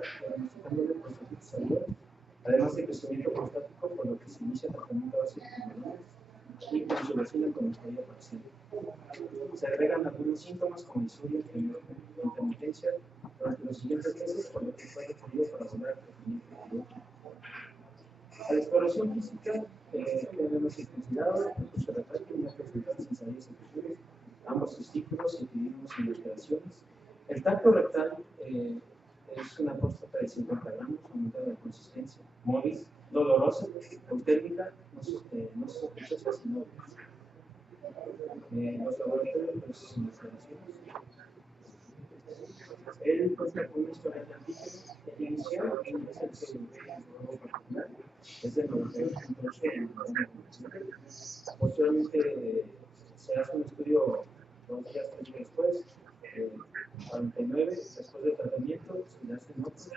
diagnosticándole prostatitis aguda, además de crecimiento prostático, por lo que se inicia tratamiento a base de inmunoglobulina y consolación con mejoría parcial. Se agregan algunos síntomas como disuria, intermitencia durante los siguientes meses, por lo que fue referido para lograr el tratamiento quirúrgico. A la exploración física tenemos circuncidado, recurso retráctil, una presentada sin salidas infecciones, ambos testículos, incidimos sin alteraciones. El tacto rectal es una próstata de 50 gramos, aumentada de consistencia, móvil, dolorosa, eutérmica, no sospechosa, sino los laboratorios pues, sin alteraciones. Él cuenta con una historia de antígenos inicial, es el particular, es del 98.8. Posteriormente se hace un estudio 2 días, 3 días después, 49, después del tratamiento, se le hacen otros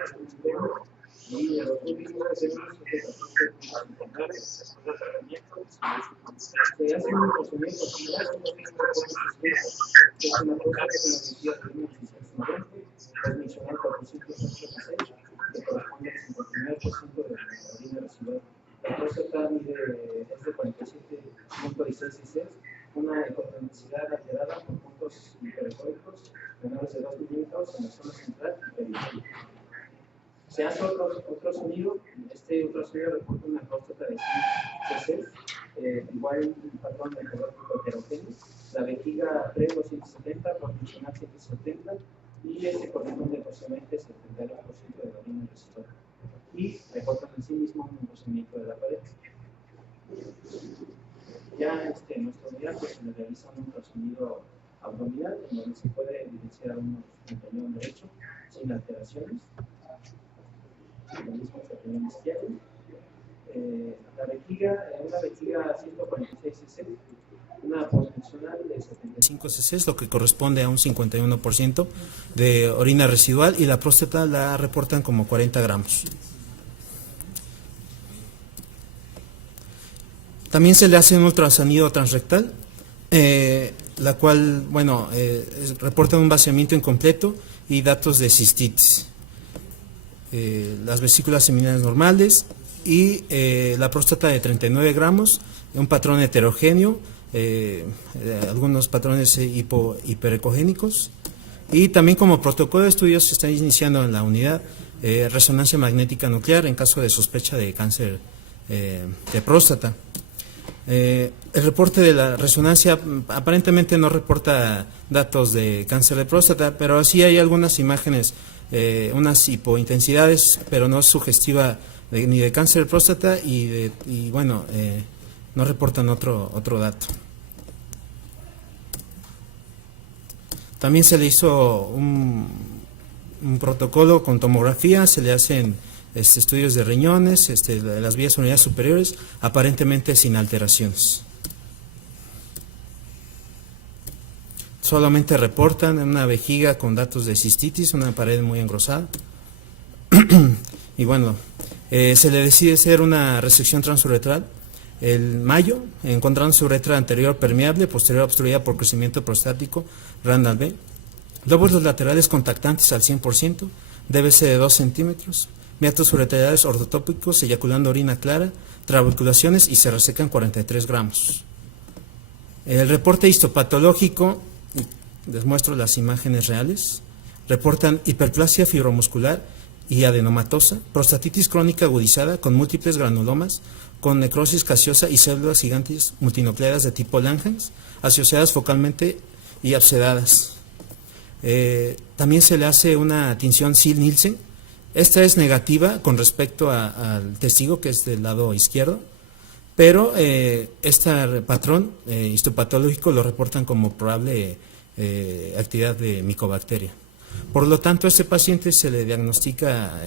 y los últimos que tenemos es el tratamiento después del tratamiento, se hace un procedimiento similar, es una cosa que se nos decía de 1690, transmisional 486, que corresponde al 59% de la orina residual. La próstata mide es de 47.16 una economicidad alterada por puntos hiperecóicos menores de 2 milímetros en la zona central y periférica. Se hace otro sonido, este ultrasonido reporta una próstata de 100 cc, igual un patrón meteorológico heterogéneo, la vejiga pre-270, proporcional 170, y este corresponde aproximadamente 72% de la orina residual. Y reportan en sí mismo un engrosamiento de la pared. Ya en nuestra unidad pues, se le realiza un ultrasonido abdominal, en donde se puede evidenciar unos riñón derecho sin alteraciones. Lo mismo que el riñón izquierdo. La vejiga, una vejiga 146 cc, una posfuncional de 75 cc, lo que corresponde a un 51% de orina residual, y la próstata la reportan como 40 gramos. También se le hace un ultrasonido transrectal, la cual, bueno, reporta un vaciamiento incompleto y datos de cistitis. Las vesículas seminales normales y la próstata de 39 gramos, un patrón heterogéneo, algunos patrones hiperecogénicos, y también como protocolo de estudios se está iniciando en la unidad resonancia magnética nuclear en caso de sospecha de cáncer de próstata. El reporte de la resonancia aparentemente no reporta datos de cáncer de próstata, pero sí hay algunas imágenes, unas hipointensidades, pero no es sugestiva ni de cáncer de próstata y bueno, no reportan otro dato. También se le hizo un protocolo con tomografía, se le hacen estudios de riñones, de las vías urinarias superiores, aparentemente sin alteraciones. Solamente reportan una vejiga con datos de cistitis, una pared muy engrosada. Y bueno, se le decide hacer una resección transuretral el mayo, encontrando su uretra anterior permeable, posterior obstruida por crecimiento prostático, Randall B. Lóbulos laterales contactantes al 100%, DBC de 2 centímetros, meatos ureterales ortotópicos, eyaculando orina clara, trabeculaciones y se resecan 43 gramos. El reporte histopatológico, les muestro las imágenes reales, reportan hiperplasia fibromuscular y adenomatosa, prostatitis crónica agudizada con múltiples granulomas, con necrosis gaseosa y células gigantes multinucleadas de tipo Langhans, asociadas focalmente y abscedadas. También se le hace una tinción Sil-Nielsen. Esta es negativa con respecto al testigo, que es del lado izquierdo, pero este patrón histopatológico lo reportan como probable actividad de micobacteria. Por lo tanto, a este paciente se le diagnostica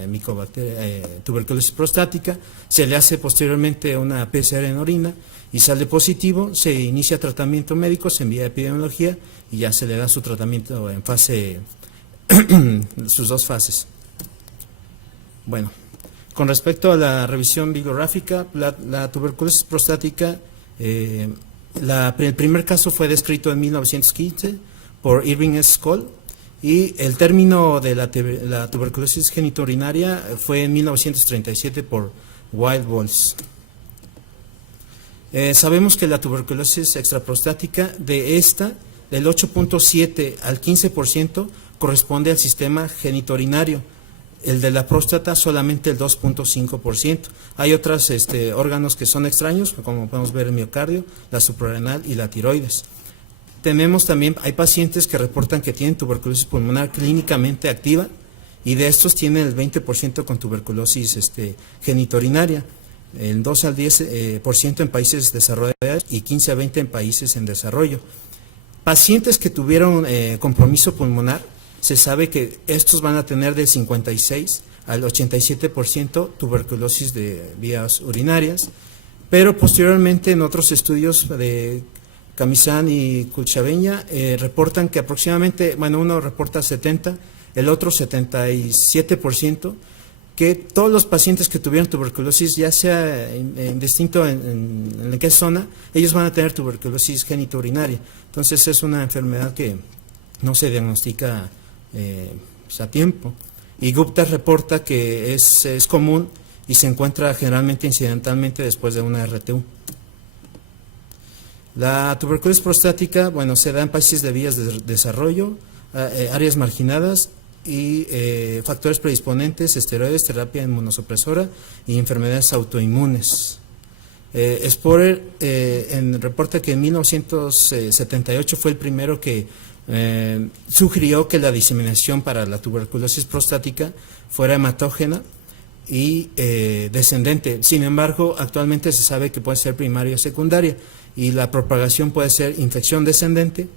tuberculosis prostática, se le hace posteriormente una PCR en orina y sale positivo, se inicia tratamiento médico, se envía a epidemiología y ya se le da su tratamiento en fase, sus 2 fases. Bueno, con respecto a la revisión bibliográfica, la tuberculosis prostática, el primer caso fue descrito en 1915 por Irving S. Skoll, Y el término de la tuberculosis genitourinaria fue en 1937 por Wild-Walsh. Sabemos que la tuberculosis extraprostática, del 8.7 al 15% corresponde al sistema genitourinario. El de la próstata solamente el 2.5%. Hay otros órganos que son extraños, como podemos ver el miocardio, la suprarrenal y la tiroides. Hay pacientes que reportan que tienen tuberculosis pulmonar clínicamente activa y de estos tienen el 20% con tuberculosis genitourinaria, el 2 al 10% en países desarrollados y 15 a 20 en países en desarrollo. Pacientes que tuvieron compromiso pulmonar, se sabe que estos van a tener del 56 al 87% tuberculosis de vías urinarias, pero posteriormente en otros estudios de Camisán y Culchaveña reportan que aproximadamente, uno reporta 70, el otro 77%, que todos los pacientes que tuvieron tuberculosis, ya sea indistinto en qué zona, ellos van a tener tuberculosis genitourinaria. Entonces es una enfermedad que no se diagnostica a tiempo. Y Gupta reporta que es común y se encuentra generalmente incidentalmente después de una RTU. La tuberculosis prostática, se da en países de vías de desarrollo, áreas marginadas y factores predisponentes, esteroides, terapia inmunosupresora y enfermedades autoinmunes. Sporer reporta que en 1978 fue el primero que sugirió que la diseminación para la tuberculosis prostática fuera hematógena y descendente. Sin embargo, actualmente se sabe que puede ser primaria o secundaria y la propagación puede ser infección descendente,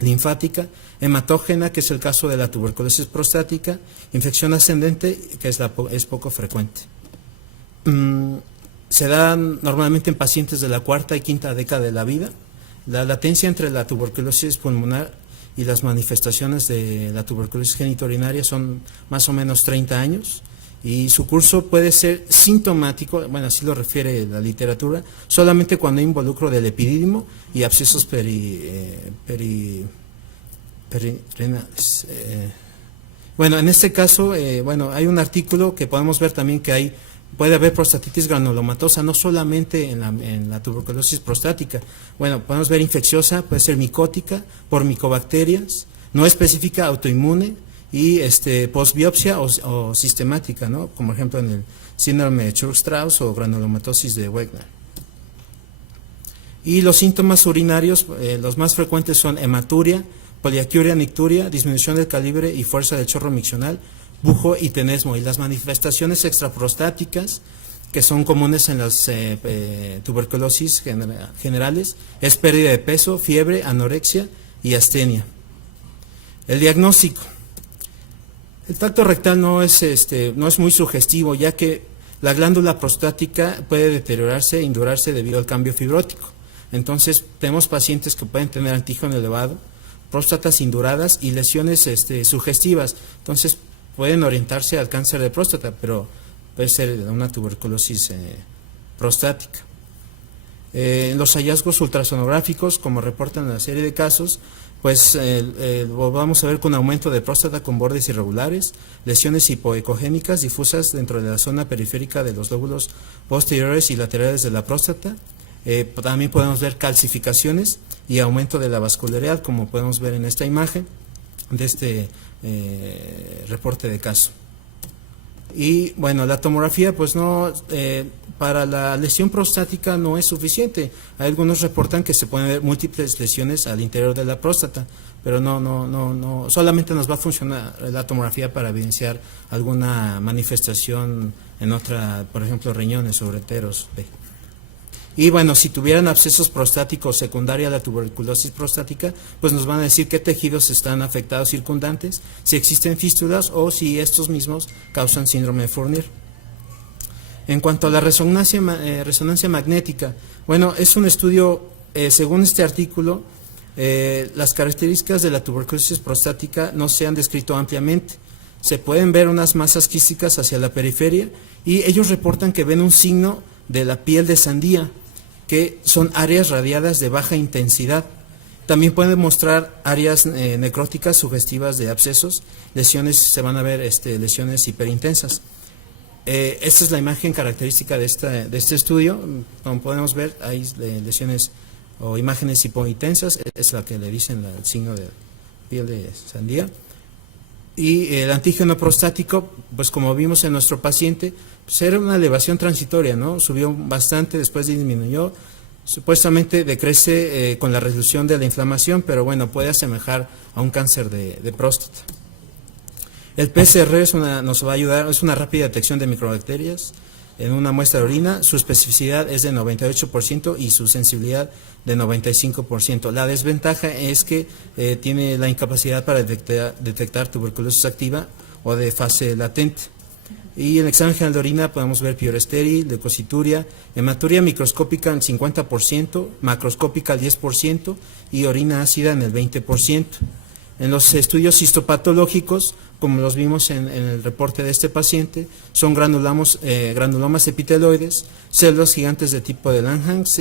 linfática, hematógena, que es el caso de la tuberculosis prostática, infección ascendente, que es poco frecuente. Se da normalmente en pacientes de la cuarta y quinta década de la vida. La latencia entre la tuberculosis pulmonar y las manifestaciones de la tuberculosis genitourinaria son más o menos 30 años. Y su curso puede ser sintomático, así lo refiere la literatura, solamente cuando hay involucro del epidídimo y abscesos perirenales. En este caso, hay un artículo que podemos ver también que puede haber prostatitis granulomatosa, no solamente en la tuberculosis prostática. Podemos ver infecciosa, puede ser micótica, por micobacterias, no específica, autoinmune, y postbiopsia o sistemática, ¿no? Como ejemplo en el síndrome de Churg-Strauss o granulomatosis de Wegener. Y los síntomas urinarios, los más frecuentes son hematuria, poliaquiuria, nicturia, disminución del calibre y fuerza del chorro miccional, bujo y tenesmo. Y las manifestaciones extraprostáticas, que son comunes en las tuberculosis generales, es pérdida de peso, fiebre, anorexia y astenia. El diagnóstico. El tacto rectal no es muy sugestivo, ya que la glándula prostática puede deteriorarse e indurarse debido al cambio fibrótico. Entonces, tenemos pacientes que pueden tener antígeno elevado, próstatas induradas y lesiones sugestivas. Entonces, pueden orientarse al cáncer de próstata, pero puede ser una tuberculosis prostática. Los hallazgos ultrasonográficos, como reportan la serie de casos, vamos a ver con aumento de próstata con bordes irregulares, lesiones hipoecogénicas difusas dentro de la zona periférica de los lóbulos posteriores y laterales de la próstata. También podemos ver calcificaciones y aumento de la vascularidad, como podemos ver en esta imagen de este reporte de caso. Y la tomografía para la lesión prostática no es suficiente. Algunos reportan que se pueden ver múltiples lesiones al interior de la próstata, pero no solamente nos va a funcionar la tomografía para evidenciar alguna manifestación en otra, por ejemplo, riñones o ureteros. Y si tuvieran abscesos prostáticos secundaria a la tuberculosis prostática, nos van a decir qué tejidos están afectados circundantes, si existen fístulas o si estos mismos causan síndrome de Fournier. En cuanto a la resonancia magnética, es un estudio, según este artículo, las características de la tuberculosis prostática no se han descrito ampliamente. Se pueden ver unas masas quísticas hacia la periferia y ellos reportan que ven un signo de la piel de sandía, que son áreas radiadas de baja intensidad. También pueden mostrar áreas necróticas sugestivas de abscesos, lesiones, se van a ver lesiones hiperintensas. Esta es la imagen característica de este estudio. Como podemos ver, hay lesiones o imágenes hipointensas, es la que le dicen el signo de piel de sandía. Y el antígeno prostático, pues como vimos en nuestro paciente, pues era una elevación transitoria, ¿no? Subió bastante, después disminuyó, supuestamente decrece con la resolución de la inflamación, pero bueno, puede asemejar a un cáncer de próstata. El PCR nos va a ayudar, es una rápida detección de microbacterias en una muestra de orina. Su especificidad es de 98% y su sensibilidad de 95%. La desventaja es que tiene la incapacidad para detectar tuberculosis activa o de fase latente. Y en el examen general de orina podemos ver piora estéril, leucocituria, hematuria microscópica en 50%, macroscópica al 10% y orina ácida en el 20%. En los estudios histopatológicos, como los vimos en el reporte de este paciente, son granulomas epiteloides, células gigantes de tipo de Langhans,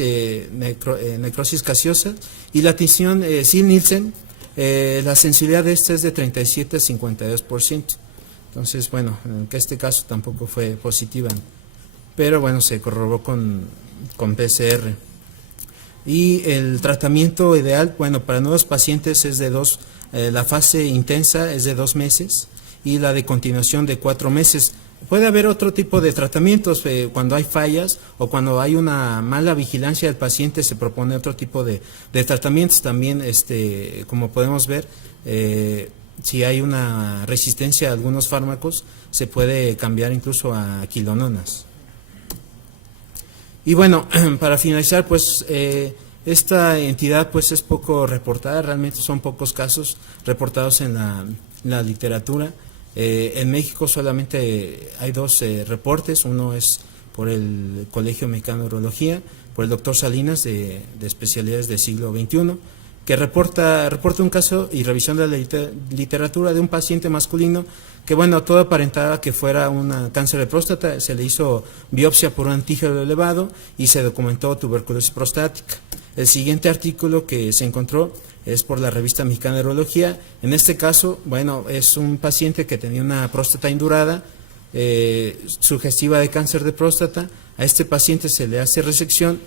necrosis gaseosa, y la tinción Sil-Nielsen, la sensibilidad de esta es de 37 a 52%. Entonces, bueno, en este caso tampoco fue positiva, pero bueno, se corroboró con PCR. Y el tratamiento ideal, bueno, para nuevos pacientes es de la fase intensa es de 2 meses y la de continuación de 4 meses. Puede haber otro tipo de tratamientos cuando hay fallas o cuando hay una mala vigilancia del paciente, se propone otro tipo de tratamientos. También, como podemos ver, si hay una resistencia a algunos fármacos, se puede cambiar incluso a quilononas. Y bueno, para finalizar, pues esta entidad pues es poco reportada, realmente son pocos casos reportados en la literatura. En México solamente hay 2 reportes, uno es por el Colegio Mexicano de Urología, por el doctor Salinas de especialidades del siglo XXI, que reporta un caso y revisión de la literatura de un paciente masculino que, bueno, todo aparentaba que fuera un cáncer de próstata. Se le hizo biopsia por un antígeno elevado y se documentó tuberculosis prostática. El siguiente artículo que se encontró es por la revista Mexicana de Urología. En este caso, bueno, es un paciente que tenía una próstata indurada, sugestiva de cáncer de próstata. A este paciente se le hace resección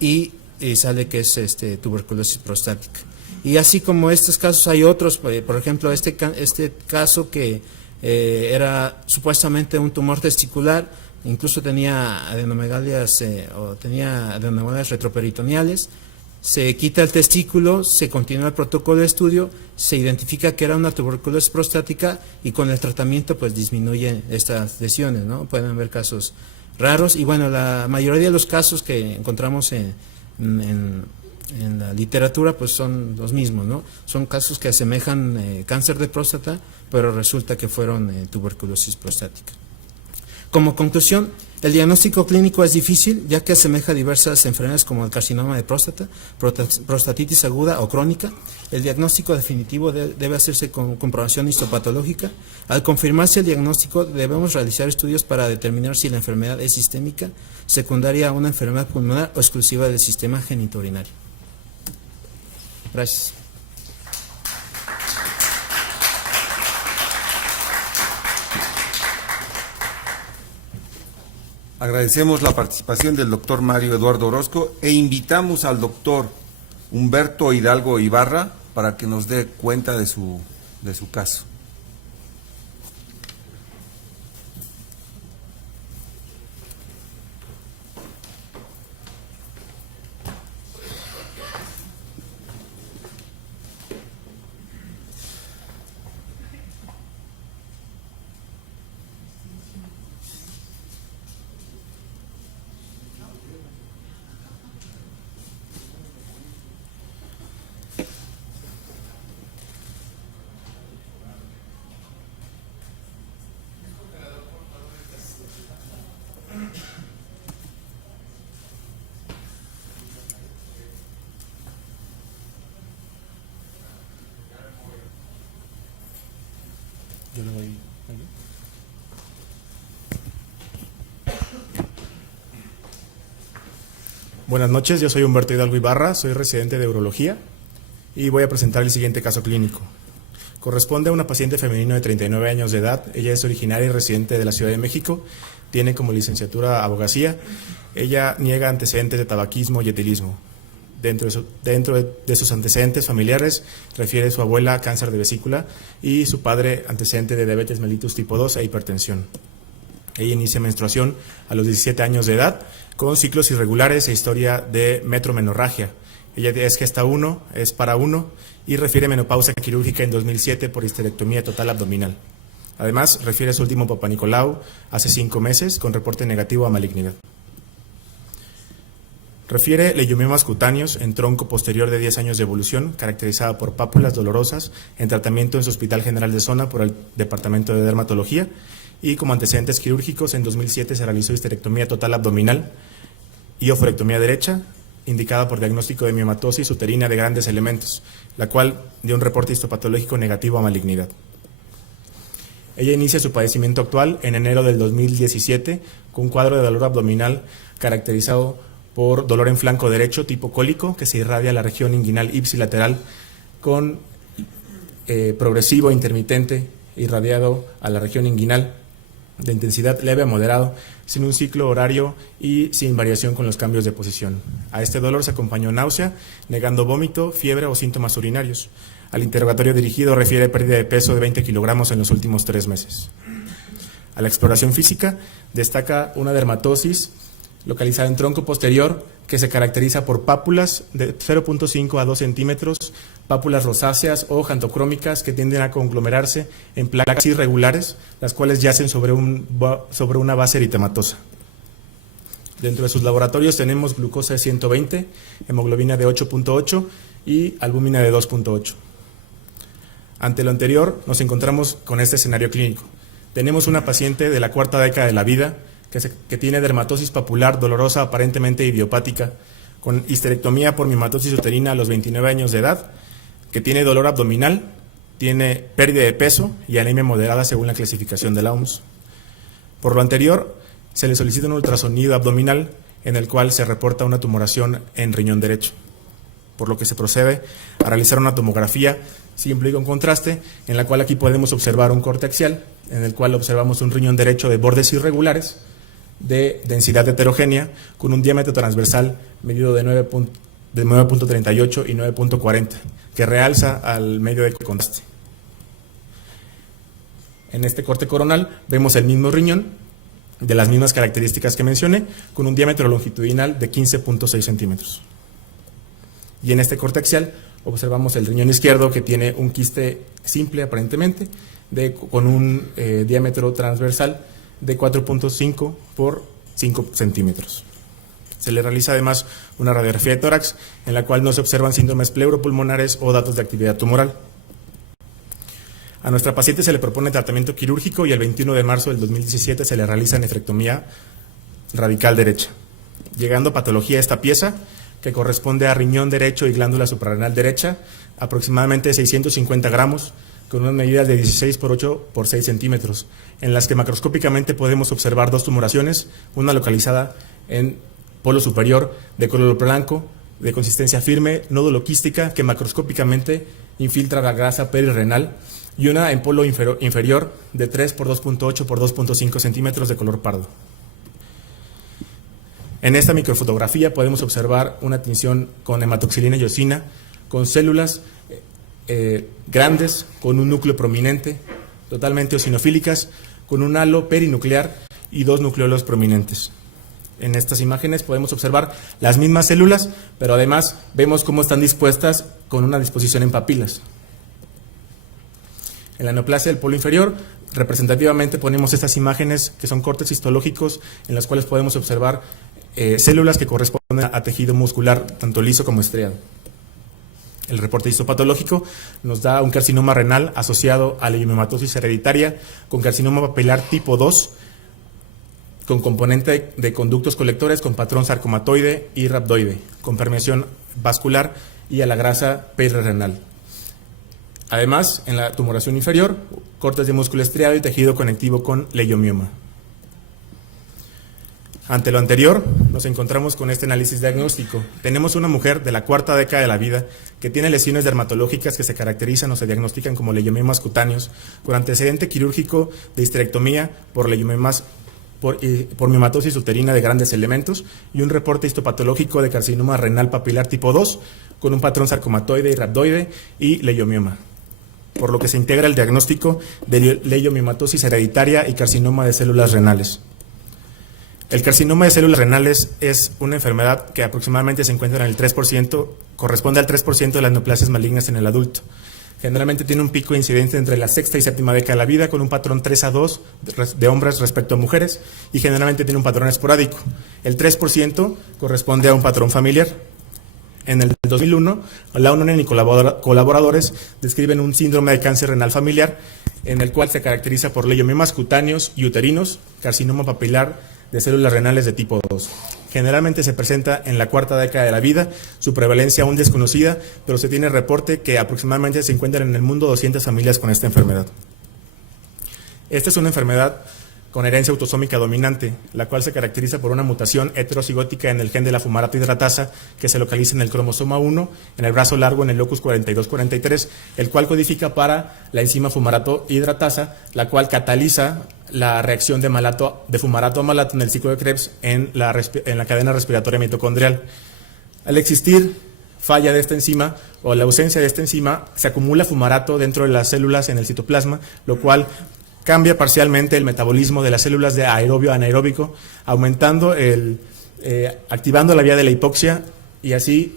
y sale que es tuberculosis prostática. Y así como estos casos hay otros, por ejemplo, este caso que era supuestamente un tumor testicular, incluso tenía adenomegalias retroperitoneales. Se quita el testículo, se continúa el protocolo de estudio, se identifica que era una tuberculosis prostática y con el tratamiento pues disminuyen estas lesiones, ¿no? Pueden haber casos raros y bueno, la mayoría de los casos que encontramos en la literatura pues son los mismos, ¿no? Son casos que asemejan cáncer de próstata, pero resulta que fueron tuberculosis prostática. Como conclusión, el diagnóstico clínico es difícil, ya que asemeja diversas enfermedades como el carcinoma de próstata, prostatitis aguda o crónica. El diagnóstico definitivo debe hacerse con comprobación histopatológica. Al confirmarse el diagnóstico, debemos realizar estudios para determinar si la enfermedad es sistémica, secundaria a una enfermedad pulmonar o exclusiva del sistema genitourinario. Gracias. Agradecemos la participación del doctor Mario Eduardo Orozco e invitamos al doctor Humberto Hidalgo Ibarra para que nos dé cuenta de su caso. Yo le doy. Buenas noches, yo soy Humberto Hidalgo Ibarra, soy residente de urología y voy a presentar el siguiente caso clínico. Corresponde a una paciente femenina de 39 años de edad. Ella es originaria y residente de la Ciudad de México, tiene como licenciatura abogacía. Ella niega antecedentes de tabaquismo y etilismo. Dentro de sus antecedentes familiares refiere su abuela cáncer de vesícula y su padre antecedente de diabetes mellitus tipo 2 e hipertensión. Ella inicia menstruación a los 17 años de edad con ciclos irregulares e historia de metromenorragia. Ella es gesta 1, es para 1 y refiere menopausia quirúrgica en 2007 por histerectomía total abdominal. Además, refiere su último Papá Nicolau hace 5 meses con reporte negativo a malignidad. Refiere leiomiomas cutáneos en tronco posterior de 10 años de evolución, caracterizada por pápulas dolorosas, en tratamiento en su Hospital General de Zona por el Departamento de Dermatología, y como antecedentes quirúrgicos, en 2007 se realizó histerectomía total abdominal y oforectomía derecha, indicada por diagnóstico de miomatosis uterina de grandes elementos, la cual dio un reporte histopatológico negativo a malignidad. Ella inicia su padecimiento actual en enero del 2017 con un cuadro de dolor abdominal caracterizado por dolor en flanco derecho tipo cólico que se irradia a la región inguinal ipsilateral con progresivo, intermitente, irradiado a la región inguinal de intensidad leve a moderado, sin un ciclo horario y sin variación con los cambios de posición. A este dolor se acompañó náusea, negando vómito, fiebre o síntomas urinarios. Al interrogatorio dirigido refiere pérdida de peso de 20 kilogramos en los últimos 3 meses. A la exploración física destaca una dermatosis localizada en tronco posterior que se caracteriza por pápulas de 0.5 a 2 centímetros, pápulas rosáceas o jantocrómicas que tienden a conglomerarse en placas irregulares, las cuales yacen sobre una base eritematosa. Dentro de sus laboratorios tenemos glucosa de 120, hemoglobina de 8.8 y albúmina de 2.8. Ante lo anterior, nos encontramos con este escenario clínico. Tenemos una paciente de la 4ª década de la vida que tiene dermatosis papular dolorosa aparentemente idiopática, con histerectomía por miomatosis uterina a los 29 años de edad, que tiene dolor abdominal, tiene pérdida de peso y anemia moderada según la clasificación de la OMS. Por lo anterior, se le solicita un ultrasonido abdominal en el cual se reporta una tumoración en riñón derecho, por lo que se procede a realizar una tomografía simple y con contraste, en la cual aquí podemos observar un corte axial, en el cual observamos un riñón derecho de bordes irregulares, de densidad heterogénea, con un diámetro transversal medido de 9.38 y 9.40, que realza al medio de contraste. En este corte coronal vemos el mismo riñón, de las mismas características que mencioné, con un diámetro longitudinal de 15.6 centímetros. Y en este corte axial observamos el riñón izquierdo, que tiene un quiste simple aparentemente, con un diámetro transversal de 4.5 por 5 centímetros. Se le realiza además una radiografía de tórax, en la cual no se observan síndromes pleuropulmonares o datos de actividad tumoral. A nuestra paciente se le propone tratamiento quirúrgico y el 21 de marzo del 2017 se le realiza nefrectomía radical derecha, llegando patología a esta pieza, que corresponde a riñón derecho y glándula suprarrenal derecha, aproximadamente 650 gramos, con unas medidas de 16 por 8 por 6 centímetros, en las que macroscópicamente podemos observar 2 tumoraciones, una localizada en polo superior, de color blanco, de consistencia firme, nódulo quística, que macroscópicamente infiltra la grasa perirrenal, y una en polo inferior, de 3 por 2.8 por 2.5 centímetros, de color pardo. En esta microfotografía podemos observar una tinción con hematoxilina y eosina, con células grandes, con un núcleo prominente, totalmente eosinofílicas, con un halo perinuclear y 2 nucleolos prominentes. En estas imágenes podemos observar las mismas células, pero además vemos cómo están dispuestas con una disposición en papilas. En la neoplasia del polo inferior, representativamente ponemos estas imágenes que son cortes histológicos, en las cuales podemos observar células que corresponden a tejido muscular, tanto liso como estriado. El reporte histopatológico nos da un carcinoma renal asociado a leiomyomatosis hereditaria con carcinoma papilar tipo 2, con componente de conductos colectores con patrón sarcomatoide y rhabdoide, con permeación vascular y a la grasa perirrenal. Además, en la tumoración inferior, cortes de músculo estriado y tejido conectivo con leiomioma. Ante lo anterior, nos encontramos con este análisis diagnóstico. Tenemos una mujer de la cuarta década de la vida que tiene lesiones dermatológicas que se caracterizan o se diagnostican como leiomiomas cutáneos, con antecedente quirúrgico de histerectomía por leiomiomas por miomatosis uterina de grandes elementos y un reporte histopatológico de carcinoma renal papilar tipo 2 con un patrón sarcomatoide y rhabdoide y leiomioma, por lo que se integra el diagnóstico de leiomiomatosis hereditaria y carcinoma de células renales. El carcinoma de células renales es una enfermedad que aproximadamente se encuentra en el 3%, corresponde al 3% de las neoplasias malignas en el adulto. Generalmente tiene un pico de incidencia entre la sexta y séptima década de la vida, con un patrón 3-2 de hombres respecto a mujeres, y generalmente tiene un patrón esporádico. El 3% corresponde a un patrón familiar. En el 2001, la UNAM y colaboradores describen un síndrome de cáncer renal familiar, en el cual se caracteriza por leiomiomas cutáneos y uterinos, carcinoma papilar de células renales de tipo 2. Generalmente se presenta en la cuarta década de la vida, su prevalencia aún desconocida, pero se tiene reporte que aproximadamente se encuentran en el mundo 200 familias con esta enfermedad. Esta es una enfermedad con herencia autosómica dominante, la cual se caracteriza por una mutación heterocigótica en el gen de la fumarato hidratasa que se localiza en el cromosoma 1, en el brazo largo, en el locus 42-43, el cual codifica para la enzima fumarato hidratasa, la cual cataliza la reacción de fumarato a malato en el ciclo de Krebs en la cadena respiratoria mitocondrial. Al existir falla de esta enzima o la ausencia de esta enzima, se acumula fumarato dentro de las células en el citoplasma, lo cual cambia parcialmente el metabolismo de las células de aerobio a anaeróbico, activando la vía de la hipoxia y así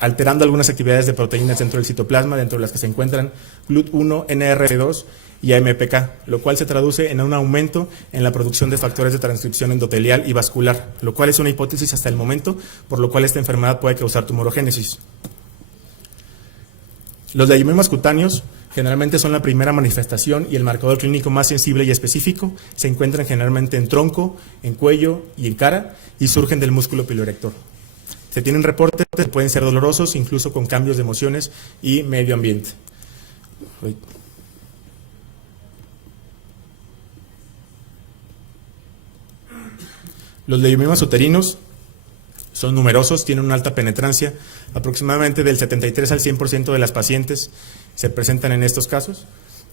alterando algunas actividades de proteínas dentro del citoplasma, dentro de las que se encuentran GLUT1, NRF2 y AMPK, lo cual se traduce en un aumento en la producción de factores de transcripción endotelial y vascular, lo cual es una hipótesis hasta el momento, por lo cual esta enfermedad puede causar tumorogénesis. Los leiomimas cutáneos generalmente son la primera manifestación y el marcador clínico más sensible y específico. Se encuentran generalmente en tronco, en cuello y en cara y surgen del músculo piloerector. Se tienen reportes que pueden ser dolorosos, incluso con cambios de emociones y medio ambiente. Los leiomimas uterinos son numerosos, tienen una alta penetrancia, aproximadamente del 73 al 100% de las pacientes se presentan en estos casos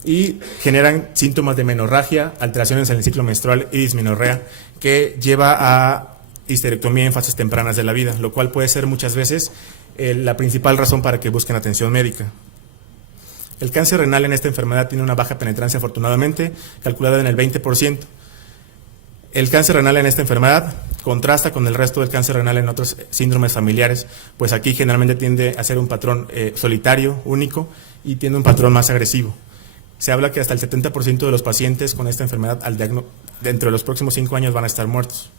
y generan síntomas de menorragia, alteraciones en el ciclo menstrual y dismenorrea que lleva a histerectomía en fases tempranas de la vida, lo cual puede ser muchas veces la principal razón para que busquen atención médica. El cáncer renal en esta enfermedad tiene una baja penetrancia, afortunadamente, calculada en el 20%. El cáncer renal en esta enfermedad contrasta con el resto del cáncer renal en otros síndromes familiares, pues aquí generalmente tiende a ser un patrón solitario, único, y tiene un patrón más agresivo. Se habla que hasta el 70% de los pacientes con esta enfermedad dentro de los próximos 5 años van a estar muertos.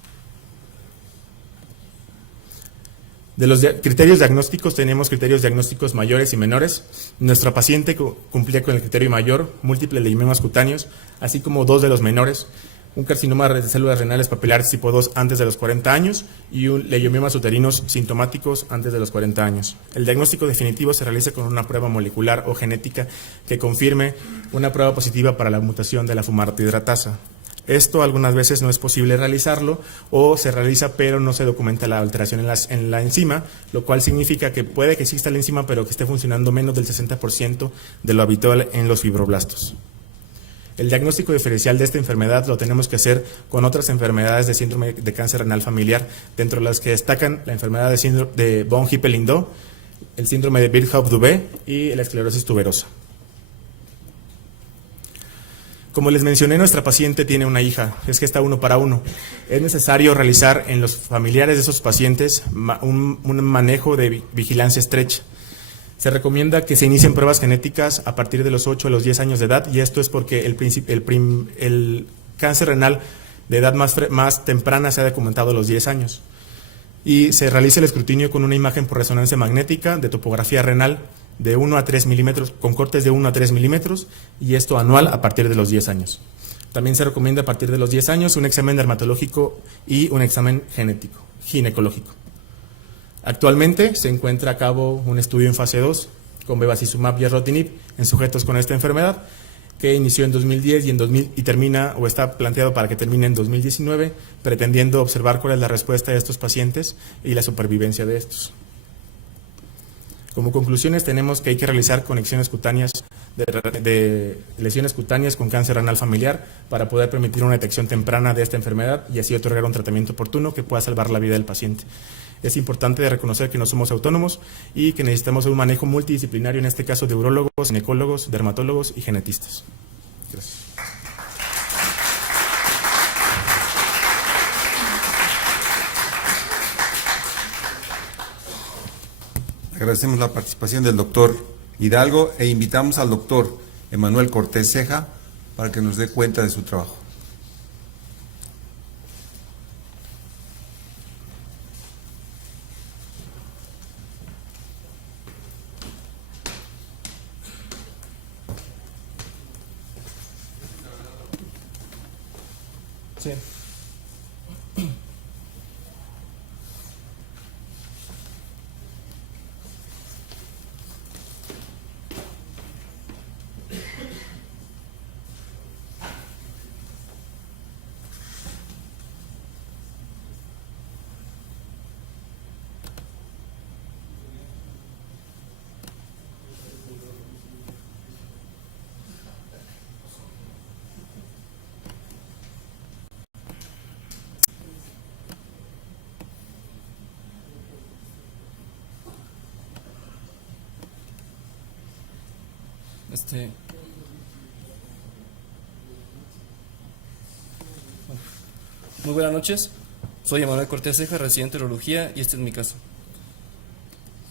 De los criterios diagnósticos, tenemos criterios diagnósticos mayores y menores. Nuestra paciente cumplía con el criterio mayor, múltiples leiomimas cutáneos, así como 2 de los menores, un carcinoma de células renales papilares tipo 2 antes de los 40 años y un leiomimas uterinos sintomáticos antes de los 40 años. El diagnóstico definitivo se realiza con una prueba molecular o genética que confirme una prueba positiva para la mutación de la fumarato hidratasa. Esto algunas veces no es posible realizarlo o se realiza pero no se documenta la alteración en la enzima, lo cual significa que puede que exista la enzima pero que esté funcionando menos del 60% de lo habitual en los fibroblastos. El diagnóstico diferencial de esta enfermedad lo tenemos que hacer con otras enfermedades de síndrome de cáncer renal familiar, dentro de las que destacan la enfermedad de von Hippel-Lindau, el síndrome de Birt-Haupt-Dubé y la esclerosis tuberosa. Como les mencioné, nuestra paciente tiene una hija, es que está 1 para 1. Es necesario realizar en los familiares de esos pacientes un manejo de vigilancia estrecha. Se recomienda que se inicien pruebas genéticas a partir de los 8 a los 10 años de edad, y esto es porque el cáncer renal de edad más temprana se ha documentado a los 10 años. Y se realiza el escrutinio con una imagen por resonancia magnética de topografía renal de 1 a 3 milímetros, con cortes de 1 a 3 milímetros, y esto anual a partir de los 10 años. También se recomienda a partir de los 10 años un examen dermatológico y un examen ginecológico. Actualmente se encuentra a cabo un estudio en fase 2 con bevacizumab y erlotinib en sujetos con esta enfermedad, que inició en 2010 y termina o está planteado para que termine en 2019, pretendiendo observar cuál es la respuesta de estos pacientes y la supervivencia de estos. Como conclusiones tenemos que hay que realizar conexiones cutáneas de lesiones cutáneas con cáncer renal familiar para poder permitir una detección temprana de esta enfermedad y así otorgar un tratamiento oportuno que pueda salvar la vida del paciente. Es importante reconocer que no somos autónomos y que necesitamos un manejo multidisciplinario, en este caso de urólogos, ginecólogos, dermatólogos y genetistas. Gracias. Agradecemos la participación del doctor Hidalgo e invitamos al doctor Emanuel Cortés Ceja para que nos dé cuenta de su trabajo. Sí. Muy buenas noches, soy Emanuel Cortés Ceja, residente de urología, y este es mi caso.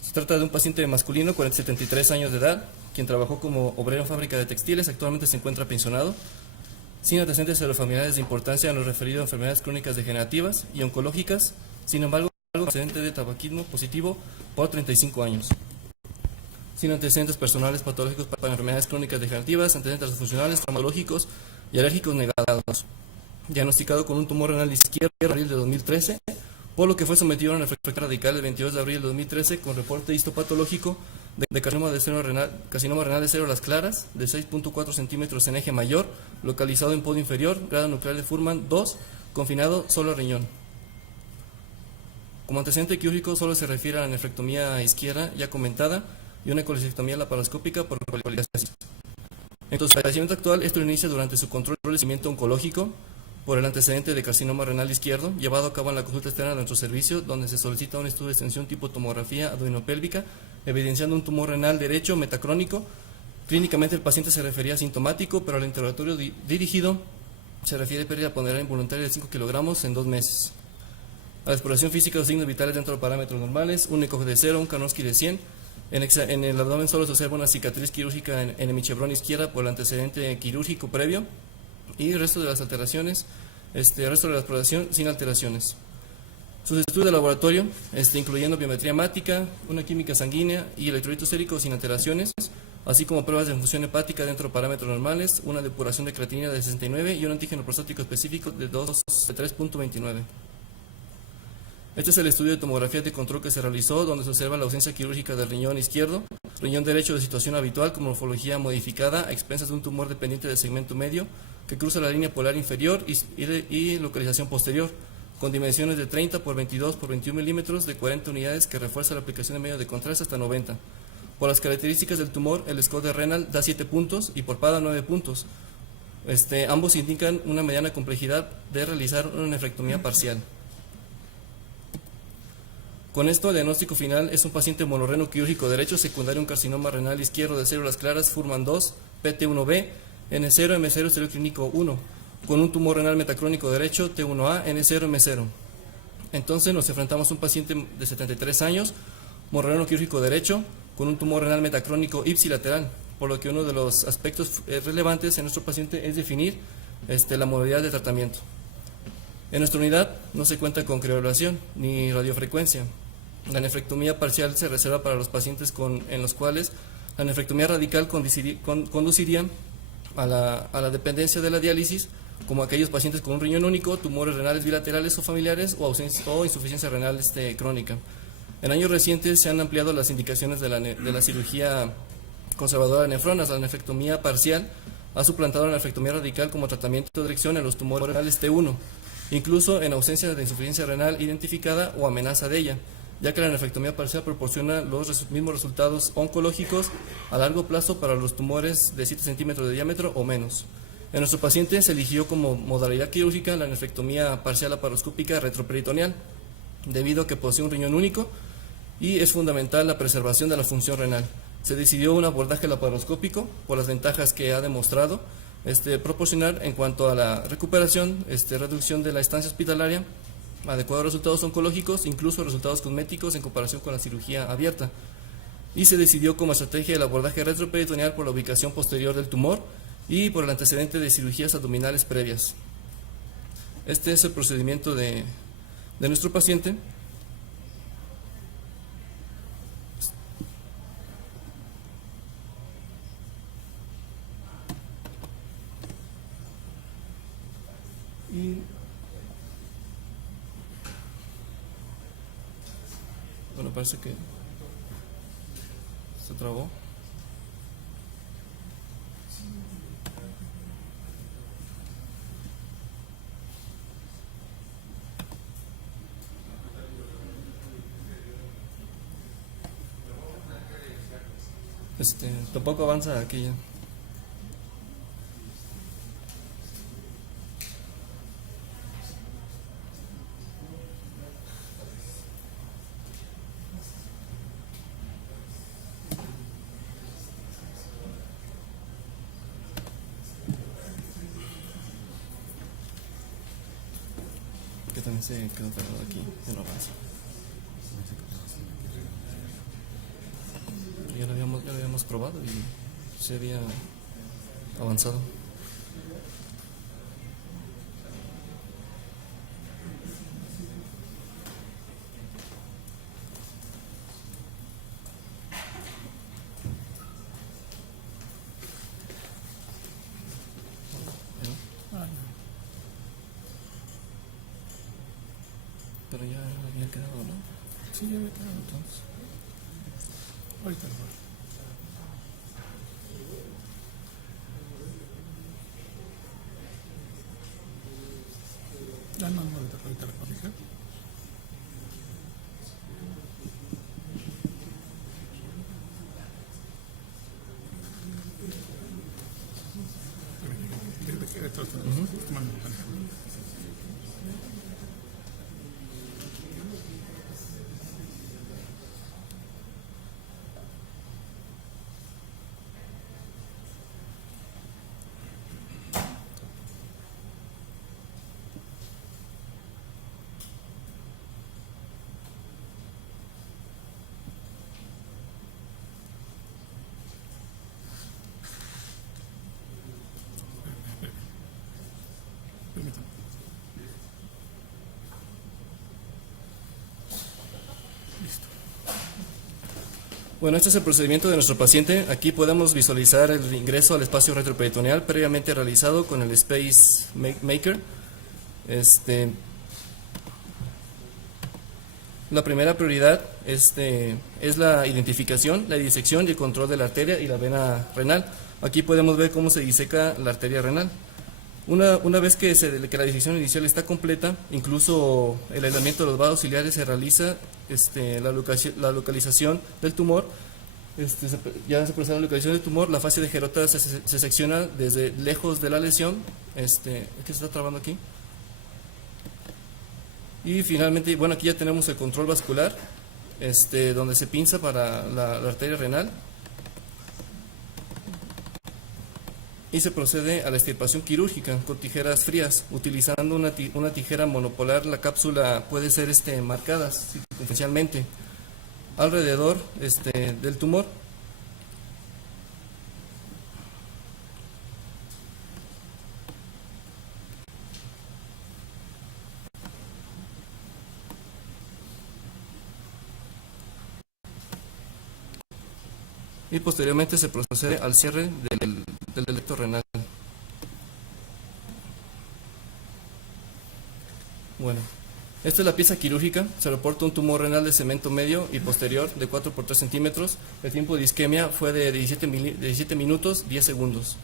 Se trata de un paciente masculino con 73 años de edad, quien trabajó como obrero en fábrica de textiles, actualmente se encuentra pensionado, sin antecedentes familiares de importancia en lo referido a enfermedades crónicas degenerativas y oncológicas, sin embargo, antecedente de tabaquismo positivo por 35 años. Sin antecedentes personales patológicos para enfermedades crónicas degenerativas, antecedentes funcionales, traumatológicos y alérgicos negados. Diagnosticado con un tumor renal izquierdo en abril de 2013, por lo que fue sometido a una refracción radical el 22 de abril de 2013 con reporte histopatológico de carcinoma renal de cero a las claras de 6.4 centímetros en eje mayor, localizado en podio inferior, grado nuclear de Fuhrmann 2, confinado solo al riñón. Como antecedente quirúrgico solo se refiere a la nefrectomía izquierda ya comentada y una colecistectomía laparoscópica por coliestasis. En su padecimiento actual, esto inicia durante su control de seguimiento oncológico por el antecedente de carcinoma renal izquierdo, llevado a cabo en la consulta externa de nuestro servicio, donde se solicita un estudio de extensión tipo tomografía abdominopélvica, evidenciando un tumor renal derecho metacrónico. Clínicamente el paciente se refería asintomático, pero al interrogatorio dirigido se refiere a pérdida ponderal involuntaria de 5 kilogramos en 2 meses. A la exploración física, los signos vitales dentro de parámetros normales, un ECOG de 0, un Karnofsky de 100. En el abdomen solo se observa una cicatriz quirúrgica en el hemichebrón izquierda por el antecedente quirúrgico previo, y el resto de las alteraciones, el resto de la exploración sin alteraciones. Sus estudios de laboratorio, incluyendo biometría hemática, una química sanguínea y electrolitos séricos sin alteraciones, así como pruebas de función hepática dentro de parámetros normales, una depuración de creatinina de 69 y un antígeno prostático específico de 3.29. Este es el estudio de tomografía de control que se realizó, donde se observa la ausencia quirúrgica del riñón izquierdo, riñón derecho de situación habitual con morfología modificada a expensas de un tumor dependiente del segmento medio que cruza la línea polar inferior y localización posterior, con dimensiones de 30 por 22 por 21 milímetros de 40 unidades que refuerza la aplicación de medio de contraste hasta 90. Por las características del tumor, el score de renal da 7 puntos y por PADA 9 puntos. Ambos indican una mediana complejidad de realizar una nefrectomía parcial. Con esto, el diagnóstico final es un paciente monorreno quirúrgico derecho secundario a un carcinoma renal izquierdo de células claras Fuhrmann 2, PT1B, N0, M0, exterior clínico 1, con un tumor renal metacrónico derecho, T1A, N0, M0. Entonces nos enfrentamos a un paciente de 73 años, monorreno quirúrgico derecho, con un tumor renal metacrónico ipsilateral, por lo que uno de los aspectos relevantes en nuestro paciente es definir la modalidad de tratamiento. En nuestra unidad no se cuenta con crioablación ni radiofrecuencia. La nefrectomía parcial se reserva para los pacientes en los cuales la nefrectomía radical conduciría a la dependencia de la diálisis, como aquellos pacientes con un riñón único, tumores renales bilaterales o familiares o insuficiencia renal crónica. En años recientes se han ampliado las indicaciones de la cirugía conservadora de nefronas. La nefrectomía parcial ha suplantado la nefrectomía radical como tratamiento de elección en los tumores renales T1, incluso en ausencia de insuficiencia renal identificada o amenaza de ella, ya que la nefrectomía parcial proporciona los mismos resultados oncológicos a largo plazo para los tumores de 7 centímetros de diámetro o menos. En nuestro paciente se eligió como modalidad quirúrgica la nefrectomía parcial laparoscópica retroperitoneal, debido a que posee un riñón único y es fundamental la preservación de la función renal. Se decidió un abordaje laparoscópico por las ventajas que ha demostrado proporcionar en cuanto a la recuperación, reducción de la estancia hospitalaria, adecuados resultados oncológicos, incluso resultados cosméticos en comparación con la cirugía abierta. Y se decidió como estrategia el abordaje retroperitoneal por la ubicación posterior del tumor y por el antecedente de cirugías abdominales previas. Este es el procedimiento de nuestro paciente. Y bueno, parece que se trabó. Tampoco avanza aquí ya. Que también se quedó pegado aquí, ya no avanza. Ya lo habíamos probado y se había avanzado. Pero ya había quedado, ¿no? Sí, ya había quedado entonces. Ahorita lo voy. Ya no, ahorita lo corrige. Bueno, este es el procedimiento de nuestro paciente. Aquí podemos visualizar el ingreso al espacio retroperitoneal previamente realizado con el Space Maker. La primera prioridad es la identificación, la disección y el control de la arteria y la vena renal. Aquí podemos ver cómo se diseca la arteria renal. Una vez que la disección inicial está completa, incluso el aislamiento de los vasos ciliares se realiza, la localización del tumor, ya se procede la localización del tumor, la fascia de Gerota se secciona desde lejos de la lesión, es que se está trabando aquí. Y finalmente, bueno, aquí ya tenemos el control vascular, donde se pinza para la arteria renal. Y se procede a la extirpación quirúrgica con tijeras frías. Utilizando una tijera monopolar, la cápsula puede ser marcada circunferencialmente alrededor del tumor. Y posteriormente se procede al cierre del ducto renal. Bueno, esta es la pieza quirúrgica. Se reporta un tumor renal de segmento medio y posterior de 4 por 3 centímetros. El tiempo de isquemia fue de 17 minutos 10 segundos.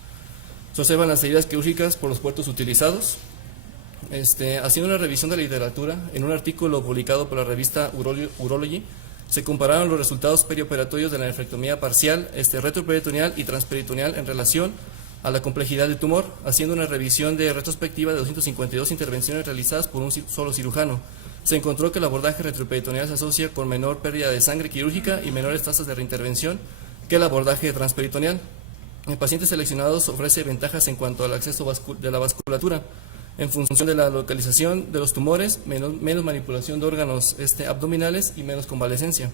Se observan las heridas quirúrgicas por los puertos utilizados. Haciendo una revisión de la literatura, en un artículo publicado por la revista Urology, se compararon los resultados perioperatorios de la nefrectomía parcial, retroperitoneal y transperitoneal en relación a la complejidad del tumor, haciendo una revisión de retrospectiva de 252 intervenciones realizadas por un solo cirujano. Se encontró que el abordaje retroperitoneal se asocia con menor pérdida de sangre quirúrgica y menores tasas de reintervención que el abordaje transperitoneal. En pacientes seleccionados ofrece ventajas en cuanto al acceso de la vasculatura, en función de la localización de los tumores, menos manipulación de órganos abdominales y menos convalecencia.